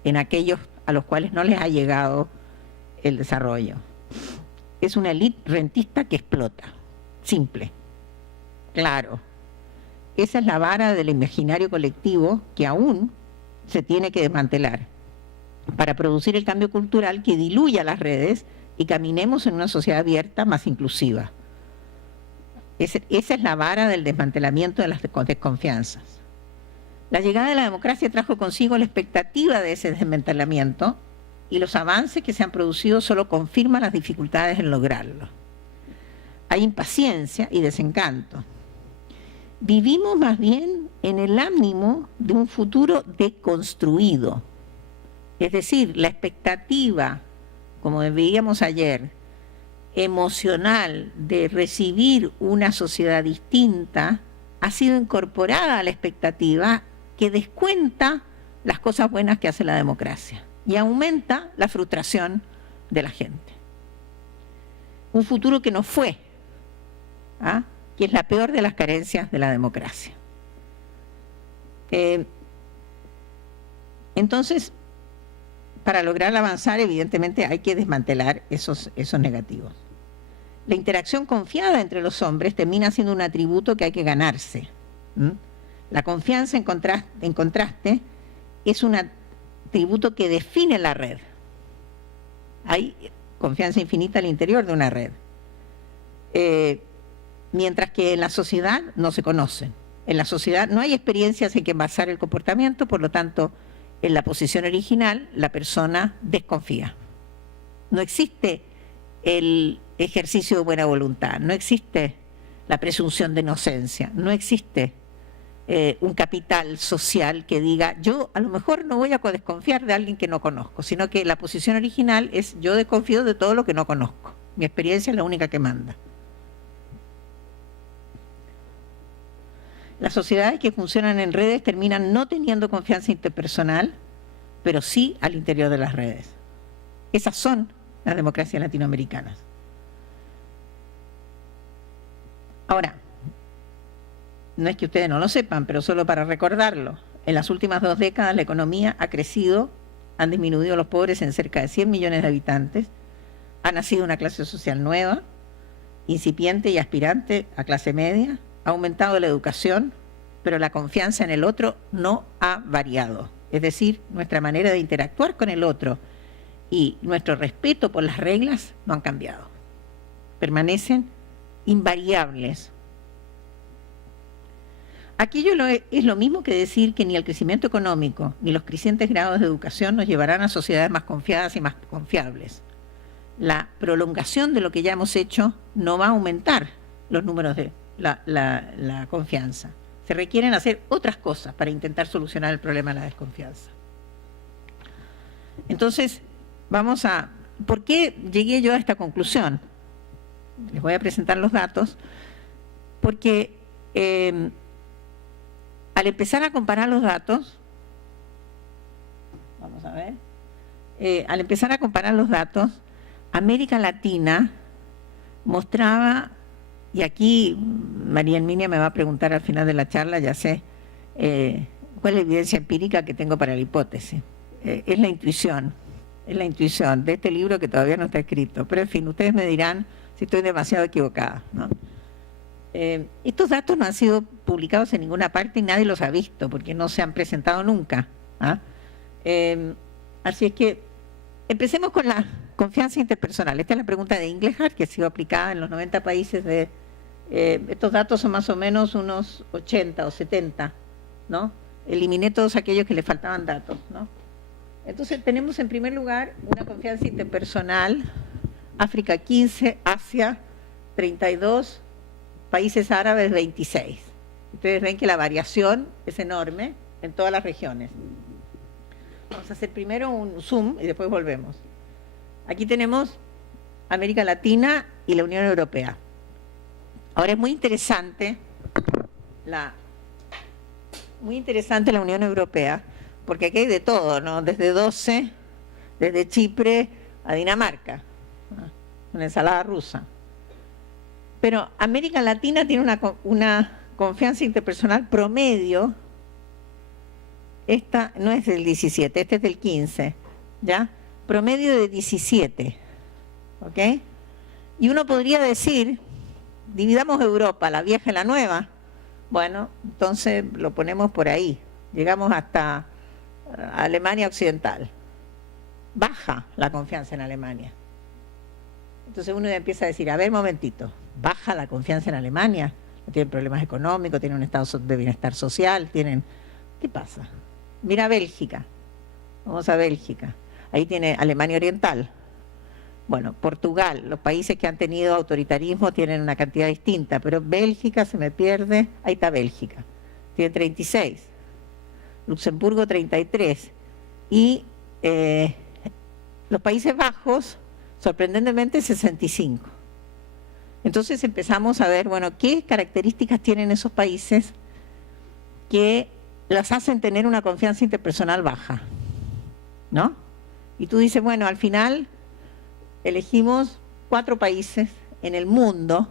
en aquellos a los cuales no les ha llegado el desarrollo. Es una élite rentista que explota. simple, claro. Esa es la vara del imaginario colectivo que aún se tiene que desmantelar para producir el cambio cultural que diluya las redes y caminemos en una sociedad abierta más inclusiva. Esa es la vara del desmantelamiento de las desconfianzas. La llegada de la democracia trajo consigo la expectativa de ese desmantelamiento y los avances que se han producido solo confirman las dificultades en lograrlo. Hay impaciencia y desencanto. Vivimos más bien en el ánimo de un futuro deconstruido. Es decir, la expectativa, como veíamos ayer, emocional de recibir una sociedad distinta, ha sido incorporada a la expectativa que descuenta las cosas buenas que hace la democracia y aumenta la frustración de la gente. Un futuro que no fue, ¿ah? Que es la peor de las carencias de la democracia. Entonces, para lograr avanzar, evidentemente hay que desmantelar esos negativos. La interacción confiada entre los hombres termina siendo un atributo que hay que ganarse. La confianza, en contraste, es un atributo que define la red. Hay confianza infinita al interior de una red. Mientras que en la sociedad no se conocen. En la sociedad no hay experiencias en que basar el comportamiento, por lo tanto, en la posición original, la persona desconfía. No existe el ejercicio de buena voluntad, no existe la presunción de inocencia, no existe un capital social que diga, yo a lo mejor no voy a desconfiar de alguien que no conozco, sino que la posición original es, yo desconfío de todo lo que no conozco. Mi experiencia es la única que manda. Las sociedades que funcionan en redes terminan no teniendo confianza interpersonal, pero sí al interior de las redes. Esas son las democracias latinoamericanas. Ahora, no es que ustedes no lo sepan, pero solo para recordarlo, en las últimas 2 décadas la economía ha crecido, han disminuido los pobres en cerca de 100 millones de habitantes, ha nacido una clase social nueva, incipiente y aspirante a clase media, ha aumentado la educación, pero la confianza en el otro no ha variado. Es decir, nuestra manera de interactuar con el otro y nuestro respeto por las reglas no han cambiado. Permanecen invariables. Aquello es lo mismo que decir que ni el crecimiento económico ni los crecientes grados de educación nos llevarán a sociedades más confiadas y más confiables. La prolongación de lo que ya hemos hecho no va a aumentar los números de la confianza. Se requieren hacer otras cosas para intentar solucionar el problema de la desconfianza. Entonces, ¿por qué llegué yo a esta conclusión? Les voy a presentar los datos, porque al empezar a comparar los datos, vamos a ver, al empezar a comparar los datos, América Latina mostraba, y aquí María Herminia me va a preguntar al final de la charla, ya sé, cuál es la evidencia empírica que tengo para la hipótesis. Es la intuición de este libro que todavía no está escrito, pero en fin, ustedes me dirán si estoy demasiado equivocada, ¿no? Estos datos no han sido publicados en ninguna parte y nadie los ha visto porque no se han presentado nunca, ¿ah? Así es que empecemos con la confianza interpersonal. Esta es la pregunta de Inglehart, que ha sido aplicada en los 90 países de... estos datos son más o menos unos 80 o 70, ¿no? Eliminé todos aquellos que le faltaban datos, ¿no? Entonces tenemos en primer lugar una confianza interpersonal, África 15, Asia 32, países árabes 26. Ustedes ven que la variación es enorme en todas las regiones. Vamos a hacer primero un zoom y después volvemos. Aquí tenemos América Latina y la Unión Europea. Ahora es muy interesante la Unión Europea, porque aquí hay de todo, ¿no? Desde 12, desde Chipre a Dinamarca, una ensalada rusa. Pero América Latina tiene una confianza interpersonal promedio. Esta no es del 17, este es del 15, ¿ya? Promedio de 17, ¿ok? Y uno podría decir, dividamos Europa, la vieja y la nueva. Bueno, entonces lo ponemos por ahí. Llegamos hasta Alemania Occidental. Baja la confianza en Alemania. Entonces uno empieza a decir, a ver, momentito, baja la confianza en Alemania. No tienen problemas económicos, tienen un estado de bienestar social, tienen... ¿Qué pasa? Mira Bélgica. Vamos a Bélgica. Ahí tiene Alemania Oriental. Bueno, Portugal, los países que han tenido autoritarismo tienen una cantidad distinta, pero Bélgica se me pierde, ahí está Bélgica, tiene 36, Luxemburgo 33, y los Países Bajos, sorprendentemente, 65. Entonces empezamos a ver, bueno, qué características tienen esos países que las hacen tener una confianza interpersonal baja, ¿no? Y tú dices, bueno, al final elegimos 4 países en el mundo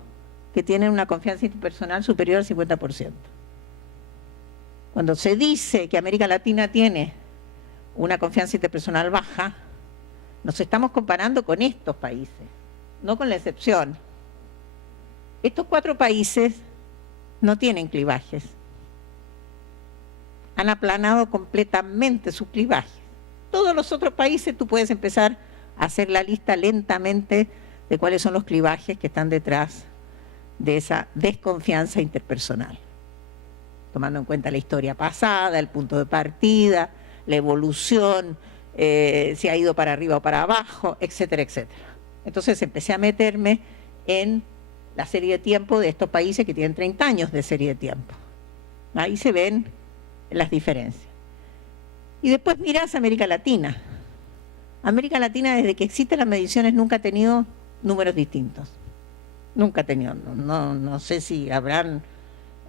que tienen una confianza interpersonal superior al 50%. Cuando se dice que América Latina tiene una confianza interpersonal baja, nos estamos comparando con estos países, no con la excepción. Estos 4 países no tienen clivajes. Han aplanado completamente sus clivajes. Todos los otros países tú puedes empezar a hacer la lista lentamente de cuáles son los clivajes que están detrás de esa desconfianza interpersonal, tomando en cuenta la historia pasada, el punto de partida, la evolución, si ha ido para arriba o para abajo, etcétera, etcétera. Entonces empecé a meterme en la serie de tiempo de estos países que tienen 30 años de serie de tiempo. Ahí se ven las diferencias. Y después mirás América Latina. América Latina, desde que existen las mediciones, nunca ha tenido números distintos. Nunca ha tenido. No sé si habrán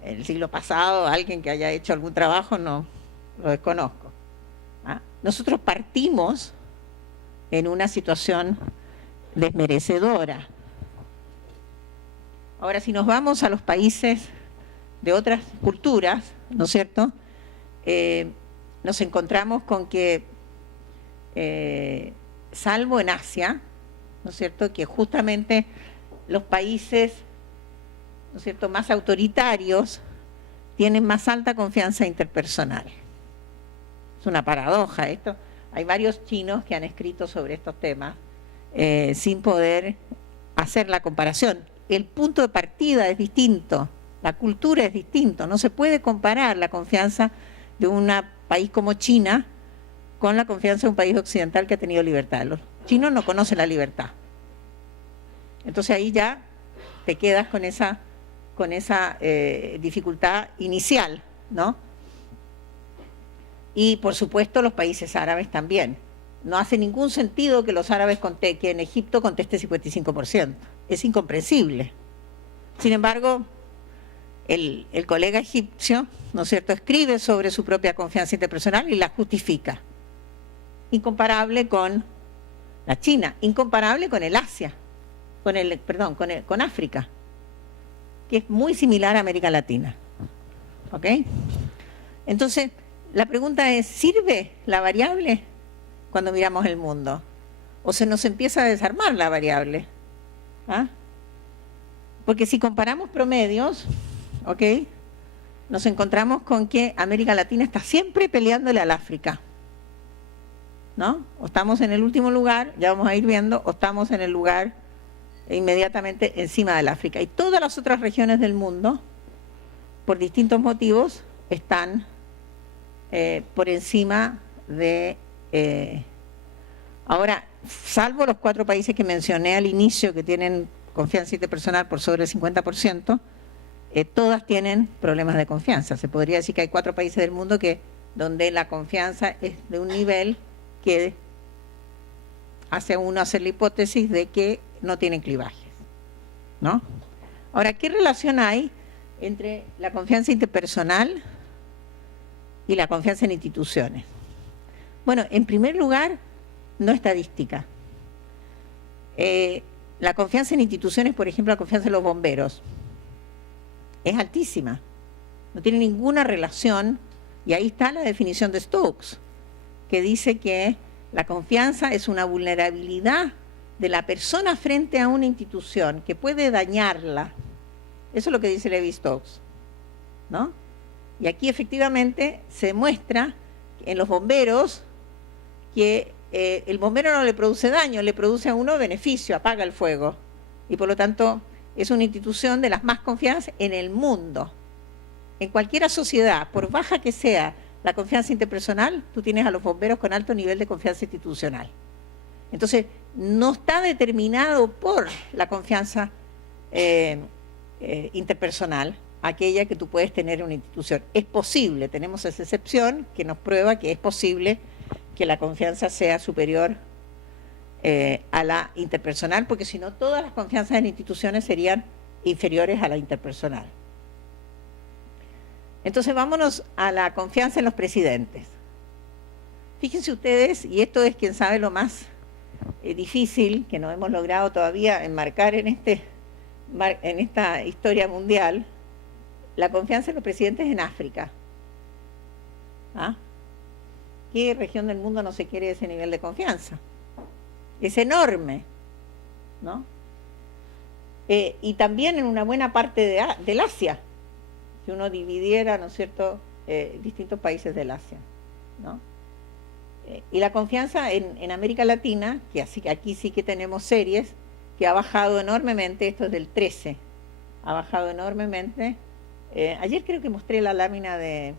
el siglo pasado alguien que haya hecho algún trabajo, no lo desconozco. ¿Ah? Nosotros partimos en una situación desmerecedora. Ahora, si nos vamos a los países de otras culturas, ¿no es cierto?, nos encontramos con que, salvo en Asia, ¿no es cierto?, que justamente los países, ¿no es cierto?, más autoritarios tienen más alta confianza interpersonal. Es una paradoja esto. Hay varios chinos que han escrito sobre estos temas sin poder hacer la comparación. El punto de partida es distinto, la cultura es distinto. No se puede comparar la confianza de un país como China con la confianza de un país occidental que ha tenido libertad. Los chinos no conocen la libertad. Entonces ahí ya te quedas con esa dificultad inicial, ¿no? Y por supuesto los países árabes también. No hace ningún sentido que los árabes que en Egipto conteste 55%. Es incomprensible. Sin embargo, el colega egipcio, ¿no es cierto?, escribe sobre su propia confianza interpersonal y la justifica. Incomparable con la China, incomparable con el Asia, con África, que es muy similar a América Latina. ¿Ok? Entonces, la pregunta es, ¿sirve la variable cuando miramos el mundo? ¿O se nos empieza a desarmar la variable? ¿Ah? Porque si comparamos promedios, ¿ok?, nos encontramos con que América Latina está siempre peleándole al África, ¿no? O estamos en el último lugar, ya vamos a ir viendo, o estamos en el lugar inmediatamente encima del África. Y todas las otras regiones del mundo, por distintos motivos, están por encima de... ahora, salvo los 4 países que mencioné al inicio, que tienen confianza interpersonal por sobre el 50%, todas tienen problemas de confianza. Se podría decir que hay 4 países del mundo donde la confianza es de un nivel que hace a uno hacer la hipótesis de que no tienen clivajes, ¿no? Ahora, ¿qué relación hay entre la confianza interpersonal y la confianza en instituciones? Bueno, en primer lugar, no estadística. La confianza en instituciones, por ejemplo, la confianza en los bomberos, es altísima. No tiene ninguna relación, y ahí está la definición de Stokes, que dice que la confianza es una vulnerabilidad de la persona frente a una institución que puede dañarla Eso es lo que dice Levi-Stokes, ¿no? Y aquí efectivamente se muestra en los bomberos que el bombero no le produce daño, le produce a uno beneficio, apaga el fuego. Y por lo tanto es una institución de las más confiadas en el mundo. En cualquier sociedad, por baja que sea la confianza interpersonal, tú tienes a los bomberos con alto nivel de confianza institucional. Entonces, no está determinado por la confianza interpersonal, aquella que tú puedes tener en una institución. Es posible, tenemos esa excepción que nos prueba que es posible que la confianza sea superior a la interpersonal, porque si no, todas las confianzas en instituciones serían inferiores a la interpersonal. Entonces, vámonos a la confianza en los presidentes. Fíjense ustedes, y esto es, quien sabe, lo más difícil que no hemos logrado todavía enmarcar en esta historia mundial, la confianza en los presidentes en África. ¿Ah? ¿Qué región del mundo no se quiere ese nivel de confianza? Es enorme, ¿no? Y también en una buena parte del Asia, si uno dividiera, ¿no es cierto?, distintos países del Asia, ¿no? Y la confianza en América Latina, que aquí sí que tenemos series, que ha bajado enormemente, esto es del 13, ha bajado enormemente. Ayer creo que mostré la lámina de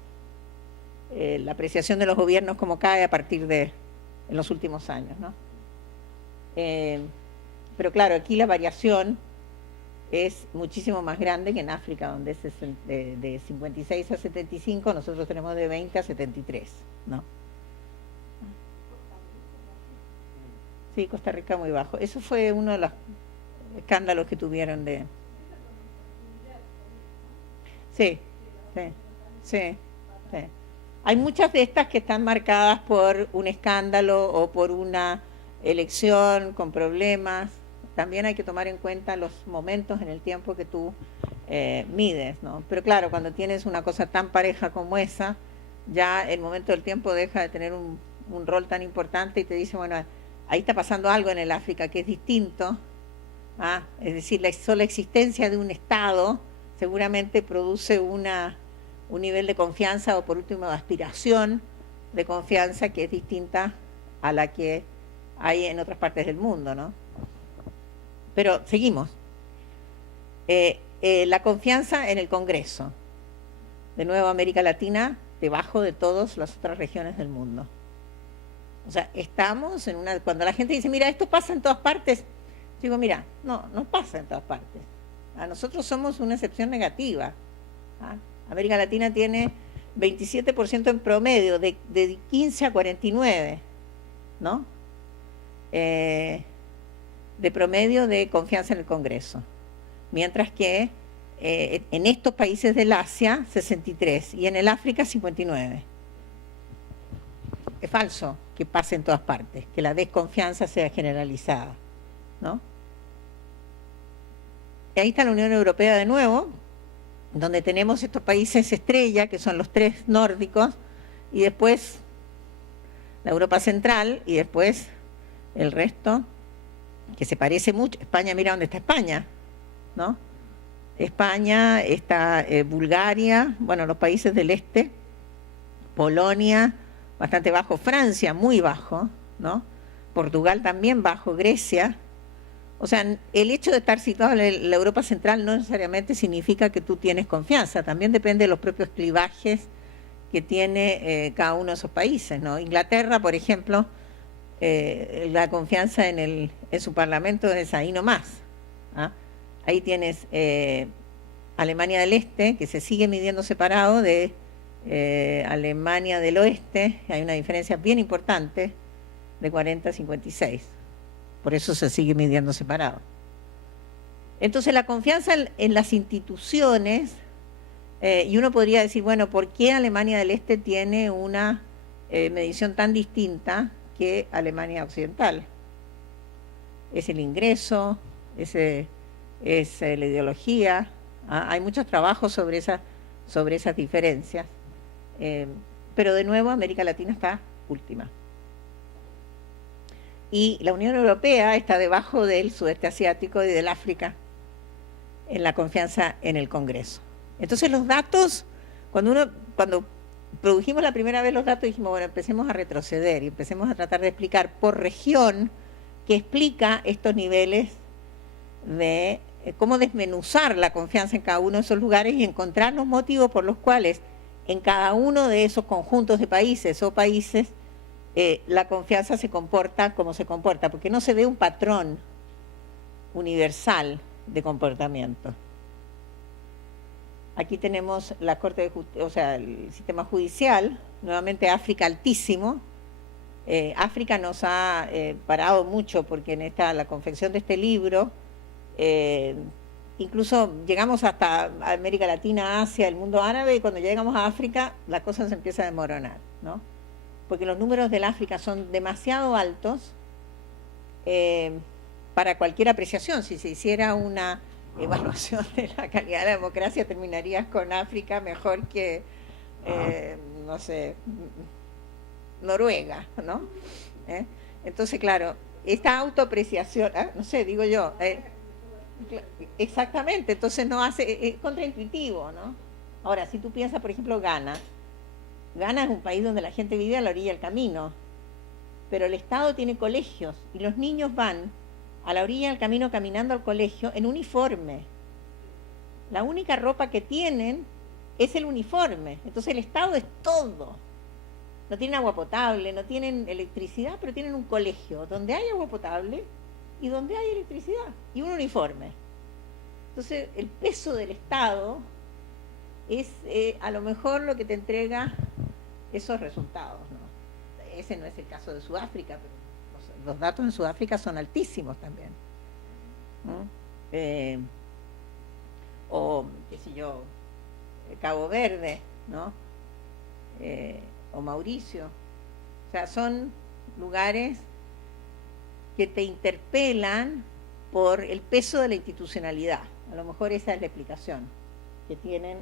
la apreciación de los gobiernos, como cae a partir en los últimos años, ¿no? Pero claro, aquí la variación es muchísimo más grande que en África, donde es de 56 a 75, nosotros tenemos de 20 a 73, ¿no? Sí, Costa Rica muy bajo. Eso fue uno de los escándalos que tuvieron de... Sí, sí, sí, sí. Hay muchas de estas que están marcadas por un escándalo o por una elección con problemas. También hay que tomar en cuenta los momentos en el tiempo que tú mides, ¿no? Pero claro, cuando tienes una cosa tan pareja como esa, ya el momento del tiempo deja de tener un rol tan importante y te dice, bueno, ahí está pasando algo en el África que es distinto. ¿Ah? Es decir, la sola existencia de un Estado seguramente produce un nivel de confianza o por último de aspiración de confianza que es distinta a la que hay en otras partes del mundo, ¿no? Pero seguimos. La confianza en el Congreso. De nuevo, América Latina debajo de todas las otras regiones del mundo. O sea, estamos en una... Cuando la gente dice, mira, esto pasa en todas partes, digo, mira, no pasa en todas partes. Nosotros somos una excepción negativa. ¿Ah? América Latina tiene 27% en promedio, de 15 a 49, ¿no? De promedio de confianza en el Congreso. Mientras que en estos países del Asia, 63, y en el África, 59. Es falso que pase en todas partes, que la desconfianza sea generalizada, ¿no? Y ahí está la Unión Europea de nuevo, donde tenemos estos países estrella, que son los 3 nórdicos, y después la Europa Central, y después el resto, que se parece mucho. España, mira dónde está España, ¿no? España, está Bulgaria, bueno, los países del este, Polonia, bastante bajo, Francia, muy bajo, ¿no? Portugal también bajo, Grecia. O sea, el hecho de estar situado en la Europa Central no necesariamente significa que tú tienes confianza, también depende de los propios clivajes que tiene cada uno de esos países, ¿no? Inglaterra, por ejemplo, la confianza en su parlamento es ahí nomás. ¿Ah? Ahí tienes Alemania del Este, que se sigue midiendo separado de Alemania del Oeste, hay una diferencia bien importante de 40 a 56. Por eso se sigue midiendo separado. Entonces la confianza en las instituciones, y uno podría decir, bueno, ¿por qué Alemania del Este tiene una medición tan distinta que Alemania Occidental? Es el ingreso, es la ideología. Hay muchos trabajos sobre esas diferencias. Pero de nuevo América Latina está última. Y la Unión Europea está debajo del sudeste asiático y del África. en la confianza en el Congreso. Entonces los datos, cuando produjimos la primera vez los datos, dijimos, bueno, empecemos a retroceder y empecemos a tratar de explicar por región qué explica estos niveles de cómo desmenuzar la confianza en cada uno de esos lugares y encontrar los motivos por los cuales en cada uno de esos conjuntos de países o países la confianza se comporta como se comporta, porque no se ve un patrón universal de comportamiento. Aquí tenemos la Corte de Justicia, o sea, el sistema judicial, nuevamente África altísimo. África nos ha parado mucho porque en la confección de este libro, incluso llegamos hasta América Latina, Asia, el mundo árabe, y cuando llegamos a África la cosa se empieza a desmoronar, ¿no? Porque los números del África son demasiado altos para cualquier apreciación. Si se hiciera una evaluación de la calidad de la democracia, terminarías con África mejor que, no sé, Noruega, ¿no? Entonces, claro, esta autoapreciación, no sé, digo yo, exactamente, entonces no hace, es contraintuitivo, ¿no? Ahora, si tú piensas, por ejemplo, Ghana es un país donde la gente vive a la orilla del camino, pero el Estado tiene colegios y los niños van a la orilla del camino caminando al colegio en uniforme. La única ropa que tienen es el uniforme. Entonces el Estado es todo. No tienen agua potable, no tienen electricidad, pero tienen un colegio donde hay agua potable y donde hay electricidad y un uniforme. Entonces el peso del Estado es a lo mejor lo que te entrega esos resultados, ¿no? Ese no es el caso de Sudáfrica, pero los datos en Sudáfrica son altísimos también, ¿no? O, qué sé yo, Cabo Verde, ¿no? O Mauricio. O sea, son lugares que te interpelan por el peso de la institucionalidad. A lo mejor esa es la explicación que tienen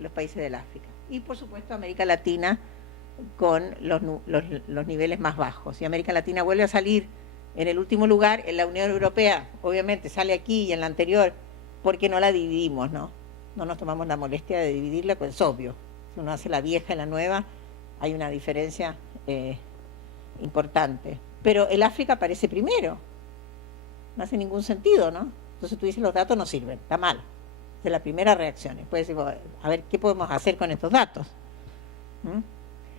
los países del África. Y por supuesto América Latina con los niveles más bajos. Y América Latina vuelve a salir en el último lugar. En la Unión Europea, obviamente, sale aquí y en la anterior, porque no la dividimos, ¿no? No nos tomamos la molestia de dividirla, pues es obvio. Si uno hace la vieja y la nueva, hay una diferencia importante. Pero el África aparece primero. No hace ningún sentido, ¿no? Entonces tú dices, los datos no sirven, está mal. Es la primera reacción. Después decimos, a ver, ¿qué podemos hacer con estos datos?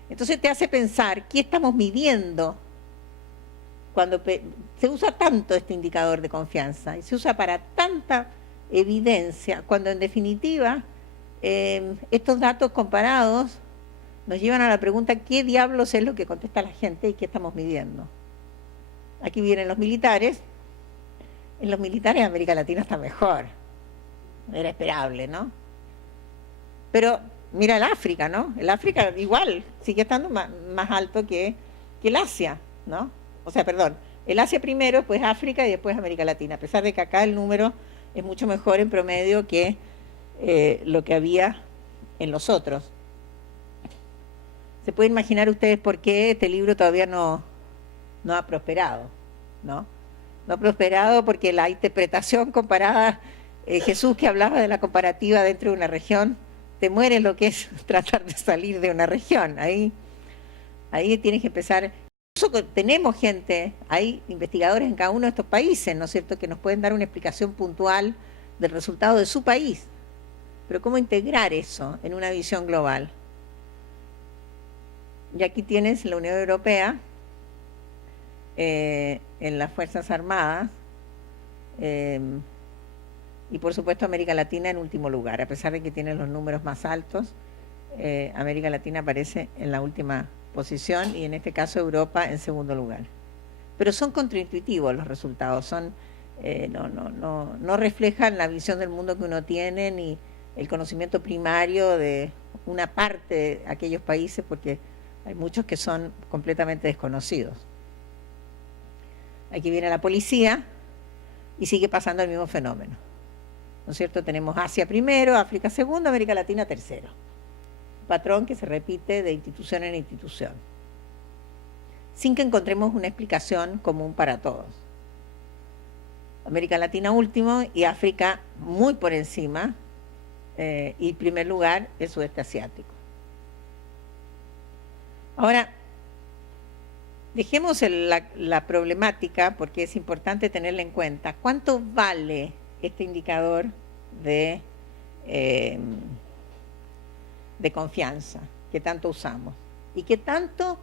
Entonces te hace pensar, ¿qué estamos midiendo? Cuando se usa tanto este indicador de confianza y se usa para tanta evidencia, cuando en definitiva estos datos comparados nos llevan a la pregunta, ¿qué diablos es lo que contesta la gente y qué estamos midiendo? Aquí vienen los militares. En los militares América Latina está mejor. Era esperable, ¿no? Pero mira el África, ¿no? El África igual sigue estando más alto que el Asia, ¿no? O sea, perdón, el Asia primero, después África y después América Latina, a pesar de que acá el número es mucho mejor en promedio que lo que había en los otros. ¿Se pueden imaginar ustedes por qué este libro todavía no ha prosperado, ¿no? No ha prosperado porque la interpretación comparada, Jesús que hablaba de la comparativa dentro de una región, te muere lo que es tratar de salir de una región. Ahí tienes que empezar. Incluso tenemos gente, hay investigadores en cada uno de estos países, ¿no es cierto?, que nos pueden dar una explicación puntual del resultado de su país. Pero ¿cómo integrar eso en una visión global? Y aquí tienes la Unión Europea, en las Fuerzas Armadas, y por supuesto América Latina en último lugar. A pesar de que tiene los números más altos, América Latina aparece en la última posición y en este caso Europa en segundo lugar. Pero son contraintuitivos los resultados, no reflejan la visión del mundo que uno tiene ni el conocimiento primario de una parte de aquellos países, porque hay muchos que son completamente desconocidos. Aquí viene la policía y sigue pasando el mismo fenómeno, ¿no es cierto? Tenemos Asia primero, África segundo, América Latina tercero. Un patrón que se repite de institución en institución, sin que encontremos una explicación común para todos. América Latina último y África muy por encima, y primer lugar el sudeste asiático. Ahora, dejemos la problemática porque es importante tenerla en cuenta. ¿Cuánto vale este indicador de confianza que tanto usamos? Y que tanto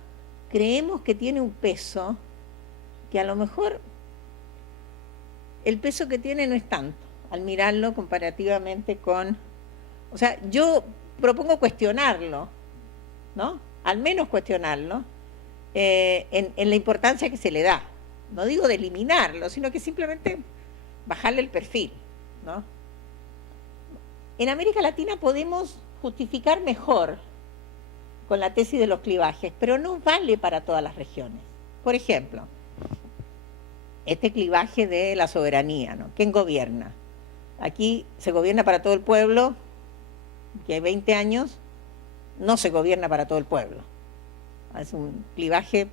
creemos que tiene un peso que a lo mejor el peso que tiene no es tanto al mirarlo comparativamente con... O sea, yo propongo cuestionarlo, ¿no? Al menos cuestionarlo en la importancia que se le da. No digo de eliminarlo, sino que simplemente bajarle el perfil, ¿no? En América Latina podemos justificar mejor con la tesis de los clivajes, pero no vale para todas las regiones. Por ejemplo, este clivaje de la soberanía, ¿no? ¿Quién gobierna? Aquí se gobierna para todo el pueblo, que hay 20 años no se gobierna para todo el pueblo. Es un clivaje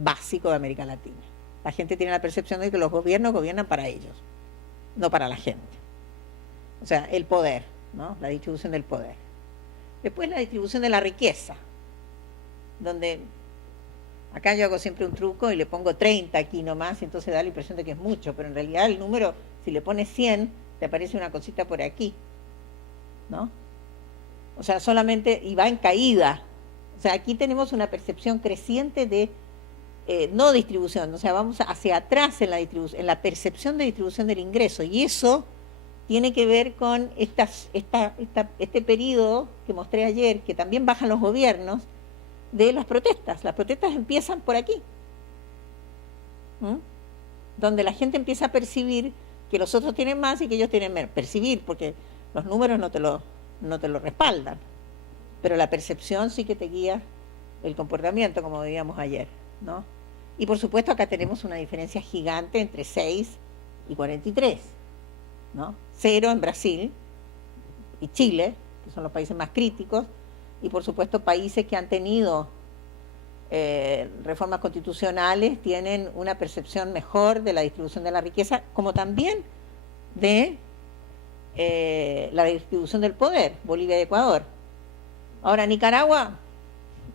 básico de América Latina. La gente tiene la percepción de que los gobiernos gobiernan para ellos, no para la gente. O sea, el poder, ¿no? La distribución del poder. Después la distribución de la riqueza, donde acá yo hago siempre un truco y le pongo 30 aquí nomás, y entonces da la impresión de que es mucho, pero en realidad el número, si le pones 100, te aparece una cosita por aquí, ¿no? O sea, solamente, y va en caída. O sea, aquí tenemos una percepción creciente de no distribución, o sea, vamos hacia atrás en la percepción de distribución del ingreso, y eso tiene que ver con este periodo que mostré ayer, que también bajan los gobiernos, de las protestas. Las protestas empiezan por aquí, donde la gente empieza a percibir que los otros tienen más y que ellos tienen menos. Percibir, porque los números no te lo respaldan, pero la percepción sí que te guía el comportamiento, como veíamos ayer, ¿no? Y por supuesto acá tenemos una diferencia gigante entre 6 y 43, ¿no? 0 en Brasil y Chile, que son los países más críticos, y por supuesto países que han tenido reformas constitucionales tienen una percepción mejor de la distribución de la riqueza, como también de la distribución del poder, Bolivia y Ecuador. Ahora, Nicaragua,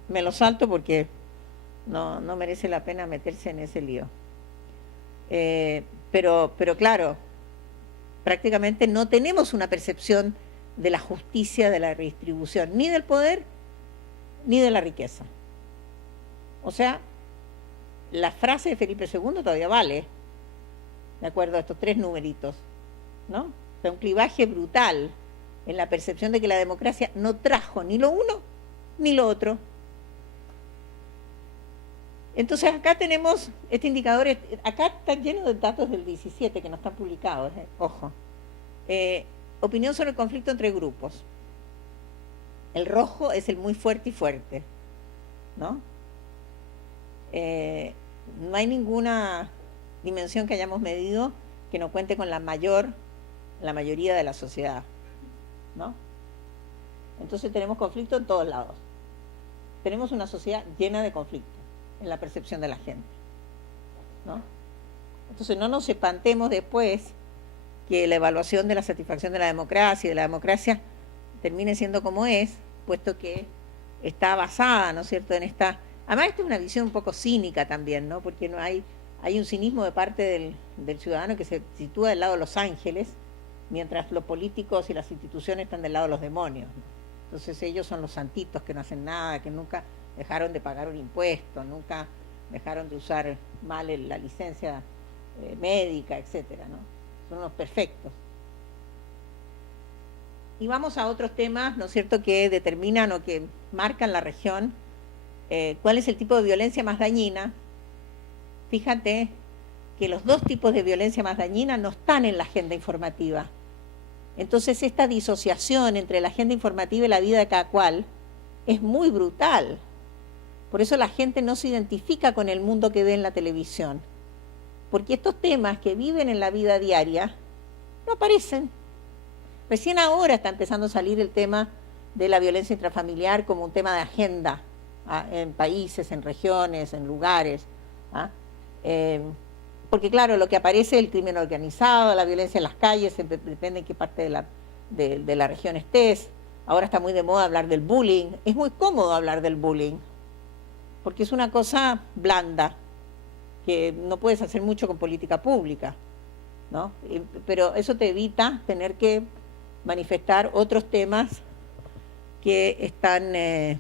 me lo salto porque no merece la pena meterse en ese lío. Pero claro, prácticamente no tenemos una percepción de la justicia, de la redistribución, ni del poder, ni de la riqueza. O sea, la frase de Felipe II todavía vale, de acuerdo a estos 3 numeritos, ¿no? O sea, un clivaje brutal en la percepción de que la democracia no trajo ni lo uno ni lo otro. Entonces acá tenemos este indicador, acá está lleno de datos del 17 que no están publicados, ojo. Opinión sobre el conflicto entre grupos. El rojo es el muy fuerte y fuerte, ¿no? No hay ninguna dimensión que hayamos medido que no cuente con la mayoría de la sociedad, ¿no? Entonces tenemos conflicto en todos lados. Tenemos una sociedad llena de conflicto en la percepción de la gente, ¿no? Entonces no nos espantemos después que la evaluación de la satisfacción de la democracia y de la democracia termine siendo como es, puesto que está basada, ¿no es cierto?, en esta... Además, esta es una visión un poco cínica también, ¿no?, porque no hay un cinismo de parte del ciudadano que se sitúa del lado de los ángeles, mientras los políticos y las instituciones están del lado de los demonios, ¿no? Entonces ellos son los santitos que no hacen nada, que nunca dejaron de pagar un impuesto, nunca dejaron de usar mal la licencia médica, etcétera, ¿no? Son unos perfectos. Y vamos a otros temas, ¿no es cierto?, que determinan o que marcan la región. ¿Cuál es el tipo de violencia más dañina? Fíjate que los 2 tipos de violencia más dañina no están en la agenda informativa. Entonces esta disociación entre la agenda informativa y la vida de cada cual es muy brutal. Por eso la gente no se identifica con el mundo que ve en la televisión, porque estos temas que viven en la vida diaria no aparecen. Recién ahora está empezando a salir el tema de la violencia intrafamiliar como un tema de agenda, en países, en regiones, en lugares, porque claro, lo que aparece es el crimen organizado, la violencia en las calles, depende en qué parte de la región estés. Ahora está muy de moda hablar del bullying. Es muy cómodo hablar del bullying, porque es una cosa blanda, que no puedes hacer mucho con política pública, ¿no? Pero eso te evita tener que manifestar otros temas que están, que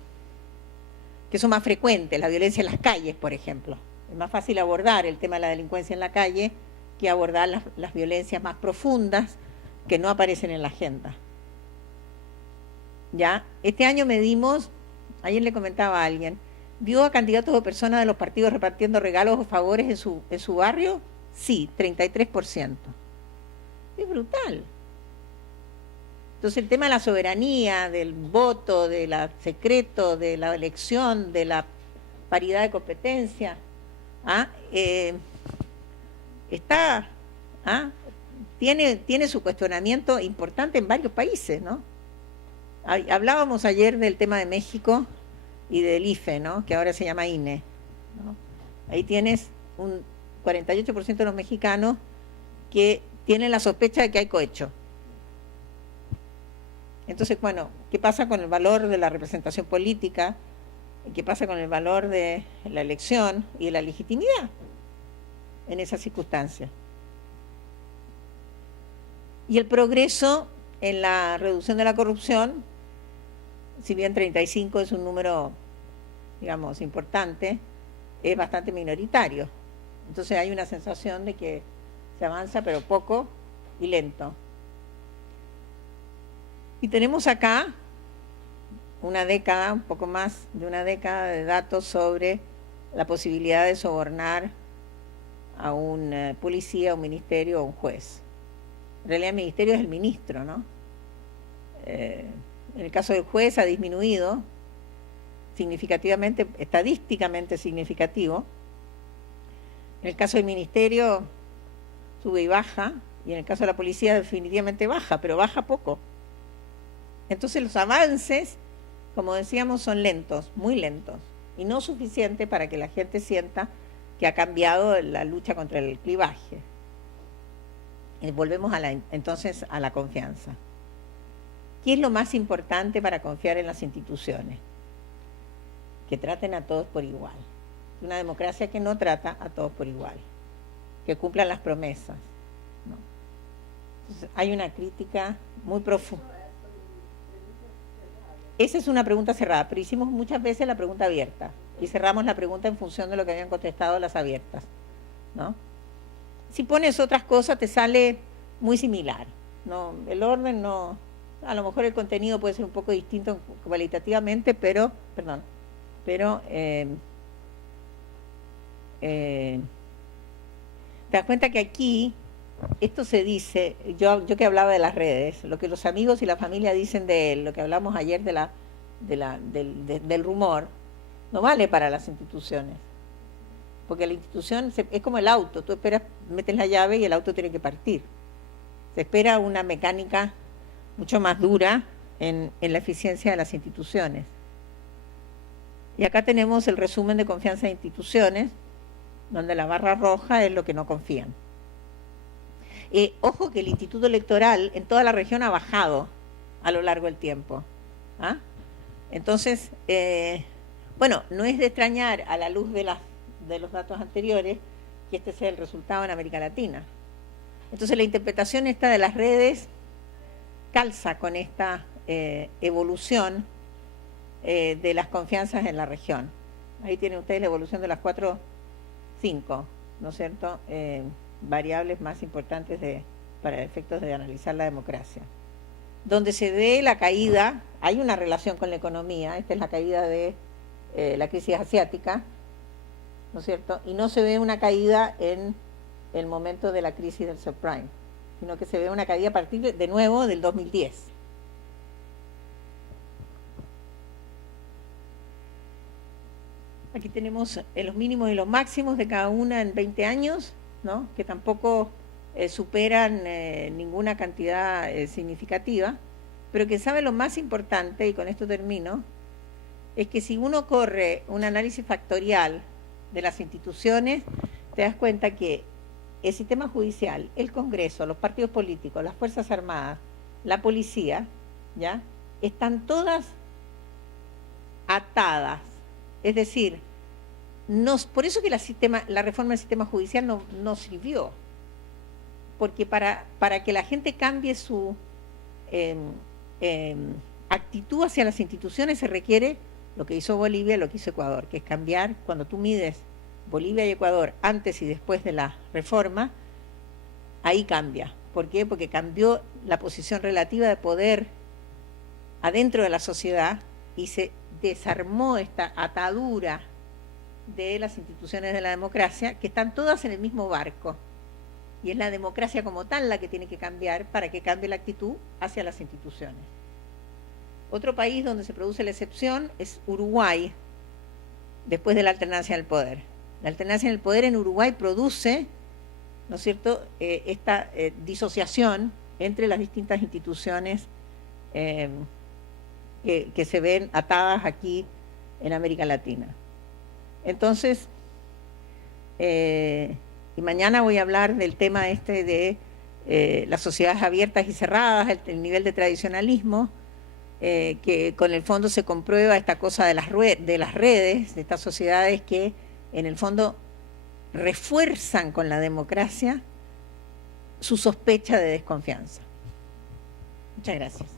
son más frecuentes, la violencia en las calles, por ejemplo. Es más fácil abordar el tema de la delincuencia en la calle que abordar las violencias más profundas que no aparecen en la agenda. ¿Ya? Este año medimos, ayer le comentaba a alguien, ¿vio a candidatos o personas de los partidos repartiendo regalos o favores en su barrio? Sí, 33%. Es brutal. Entonces el tema de la soberanía, del voto, del secreto, de la elección, de la paridad de competencia, tiene su cuestionamiento importante en varios países, ¿no? Hablábamos ayer del tema de México y del IFE, ¿no? Que ahora se llama INE, ¿no? Ahí tienes un 48% de los mexicanos que tienen la sospecha de que hay cohecho. Entonces, bueno, ¿qué pasa con el valor de la representación política? ¿Qué pasa con el valor de la elección y de la legitimidad en esas circunstancias? Y el progreso en la reducción de la corrupción, si bien 35 es un número, digamos, importante, es bastante minoritario. Entonces hay una sensación de que se avanza, pero poco y lento. Y tenemos acá una década, un poco más de una década de datos sobre la posibilidad de sobornar a un policía, un ministerio o un juez. En realidad el ministerio es el ministro, ¿no? En el caso del juez ha disminuido significativamente, estadísticamente significativo. En el caso del ministerio sube y baja, y en el caso de la policía definitivamente baja, pero baja poco. Entonces los avances, como decíamos, son lentos, muy lentos, y no suficiente para que la gente sienta que ha cambiado la lucha contra el clivaje. Y volvemos entonces a la confianza. ¿Qué es lo más importante para confiar en las instituciones? Que traten a todos por igual. Una democracia que no trata a todos por igual, que cumplan las promesas, ¿no? Entonces, hay una crítica muy profunda. Esa es una pregunta cerrada, pero hicimos muchas veces la pregunta abierta y cerramos la pregunta en función de lo que habían contestado las abiertas, ¿no? Si pones otras cosas te sale muy similar, ¿no? El orden no, a lo mejor el contenido puede ser un poco distinto cualitativamente, pero te das cuenta que aquí esto se dice, yo que hablaba de las redes, lo que los amigos y la familia dicen de él, lo que hablamos ayer del rumor, no vale para las instituciones. Porque la institución es como el auto, tú esperas, metes la llave y el auto tiene que partir. Se espera una mecánica mucho más dura en la eficiencia de las instituciones. Y acá tenemos el resumen de confianza en instituciones, donde la barra roja es lo que no confían. Ojo que el Instituto Electoral en toda la región ha bajado a lo largo del tiempo. ¿Ah? Entonces, bueno, no es de extrañar a la luz de los datos anteriores que este sea el resultado en América Latina. Entonces la interpretación esta de las redes calza con esta evolución de las confianzas en la región. Ahí tienen ustedes la evolución de las 5, ¿no es cierto?, variables más importantes para efectos de analizar la democracia. Donde se ve la caída, hay una relación con la economía, esta es la caída de la crisis asiática, ¿no es cierto?, y no se ve una caída en el momento de la crisis del subprime, sino que se ve una caída a partir de nuevo del 2010. Aquí tenemos los mínimos y los máximos de cada una en 20 años, ¿no?, que tampoco superan ninguna cantidad significativa, pero que sabe lo más importante, y con esto termino, es que si uno corre un análisis factorial de las instituciones, te das cuenta que el sistema judicial, el Congreso, los partidos políticos, las Fuerzas Armadas, la policía, ¿ya? Están todas atadas. Es decir, por eso que la reforma del sistema judicial no sirvió. Porque para que la gente cambie su actitud hacia las instituciones se requiere lo que hizo Bolivia, lo que hizo Ecuador, que es cambiar. Cuando tú mides Bolivia y Ecuador antes y después de la reforma, ahí cambia. ¿Por qué? Porque cambió la posición relativa de poder adentro de la sociedad y se desarmó esta atadura de las instituciones de la democracia, que están todas en el mismo barco. Y es la democracia como tal la que tiene que cambiar para que cambie la actitud hacia las instituciones. Otro país donde se produce la excepción es Uruguay, después de la alternancia en el poder. La alternancia en el poder en Uruguay produce, ¿no es cierto?, esta disociación entre las distintas instituciones que se ven atadas aquí en América Latina. Entonces, y mañana voy a hablar del tema de las sociedades abiertas y cerradas, el nivel de tradicionalismo, que con el fondo se comprueba esta cosa de las redes, de estas sociedades que en el fondo refuerzan con la democracia su sospecha de desconfianza. Muchas gracias.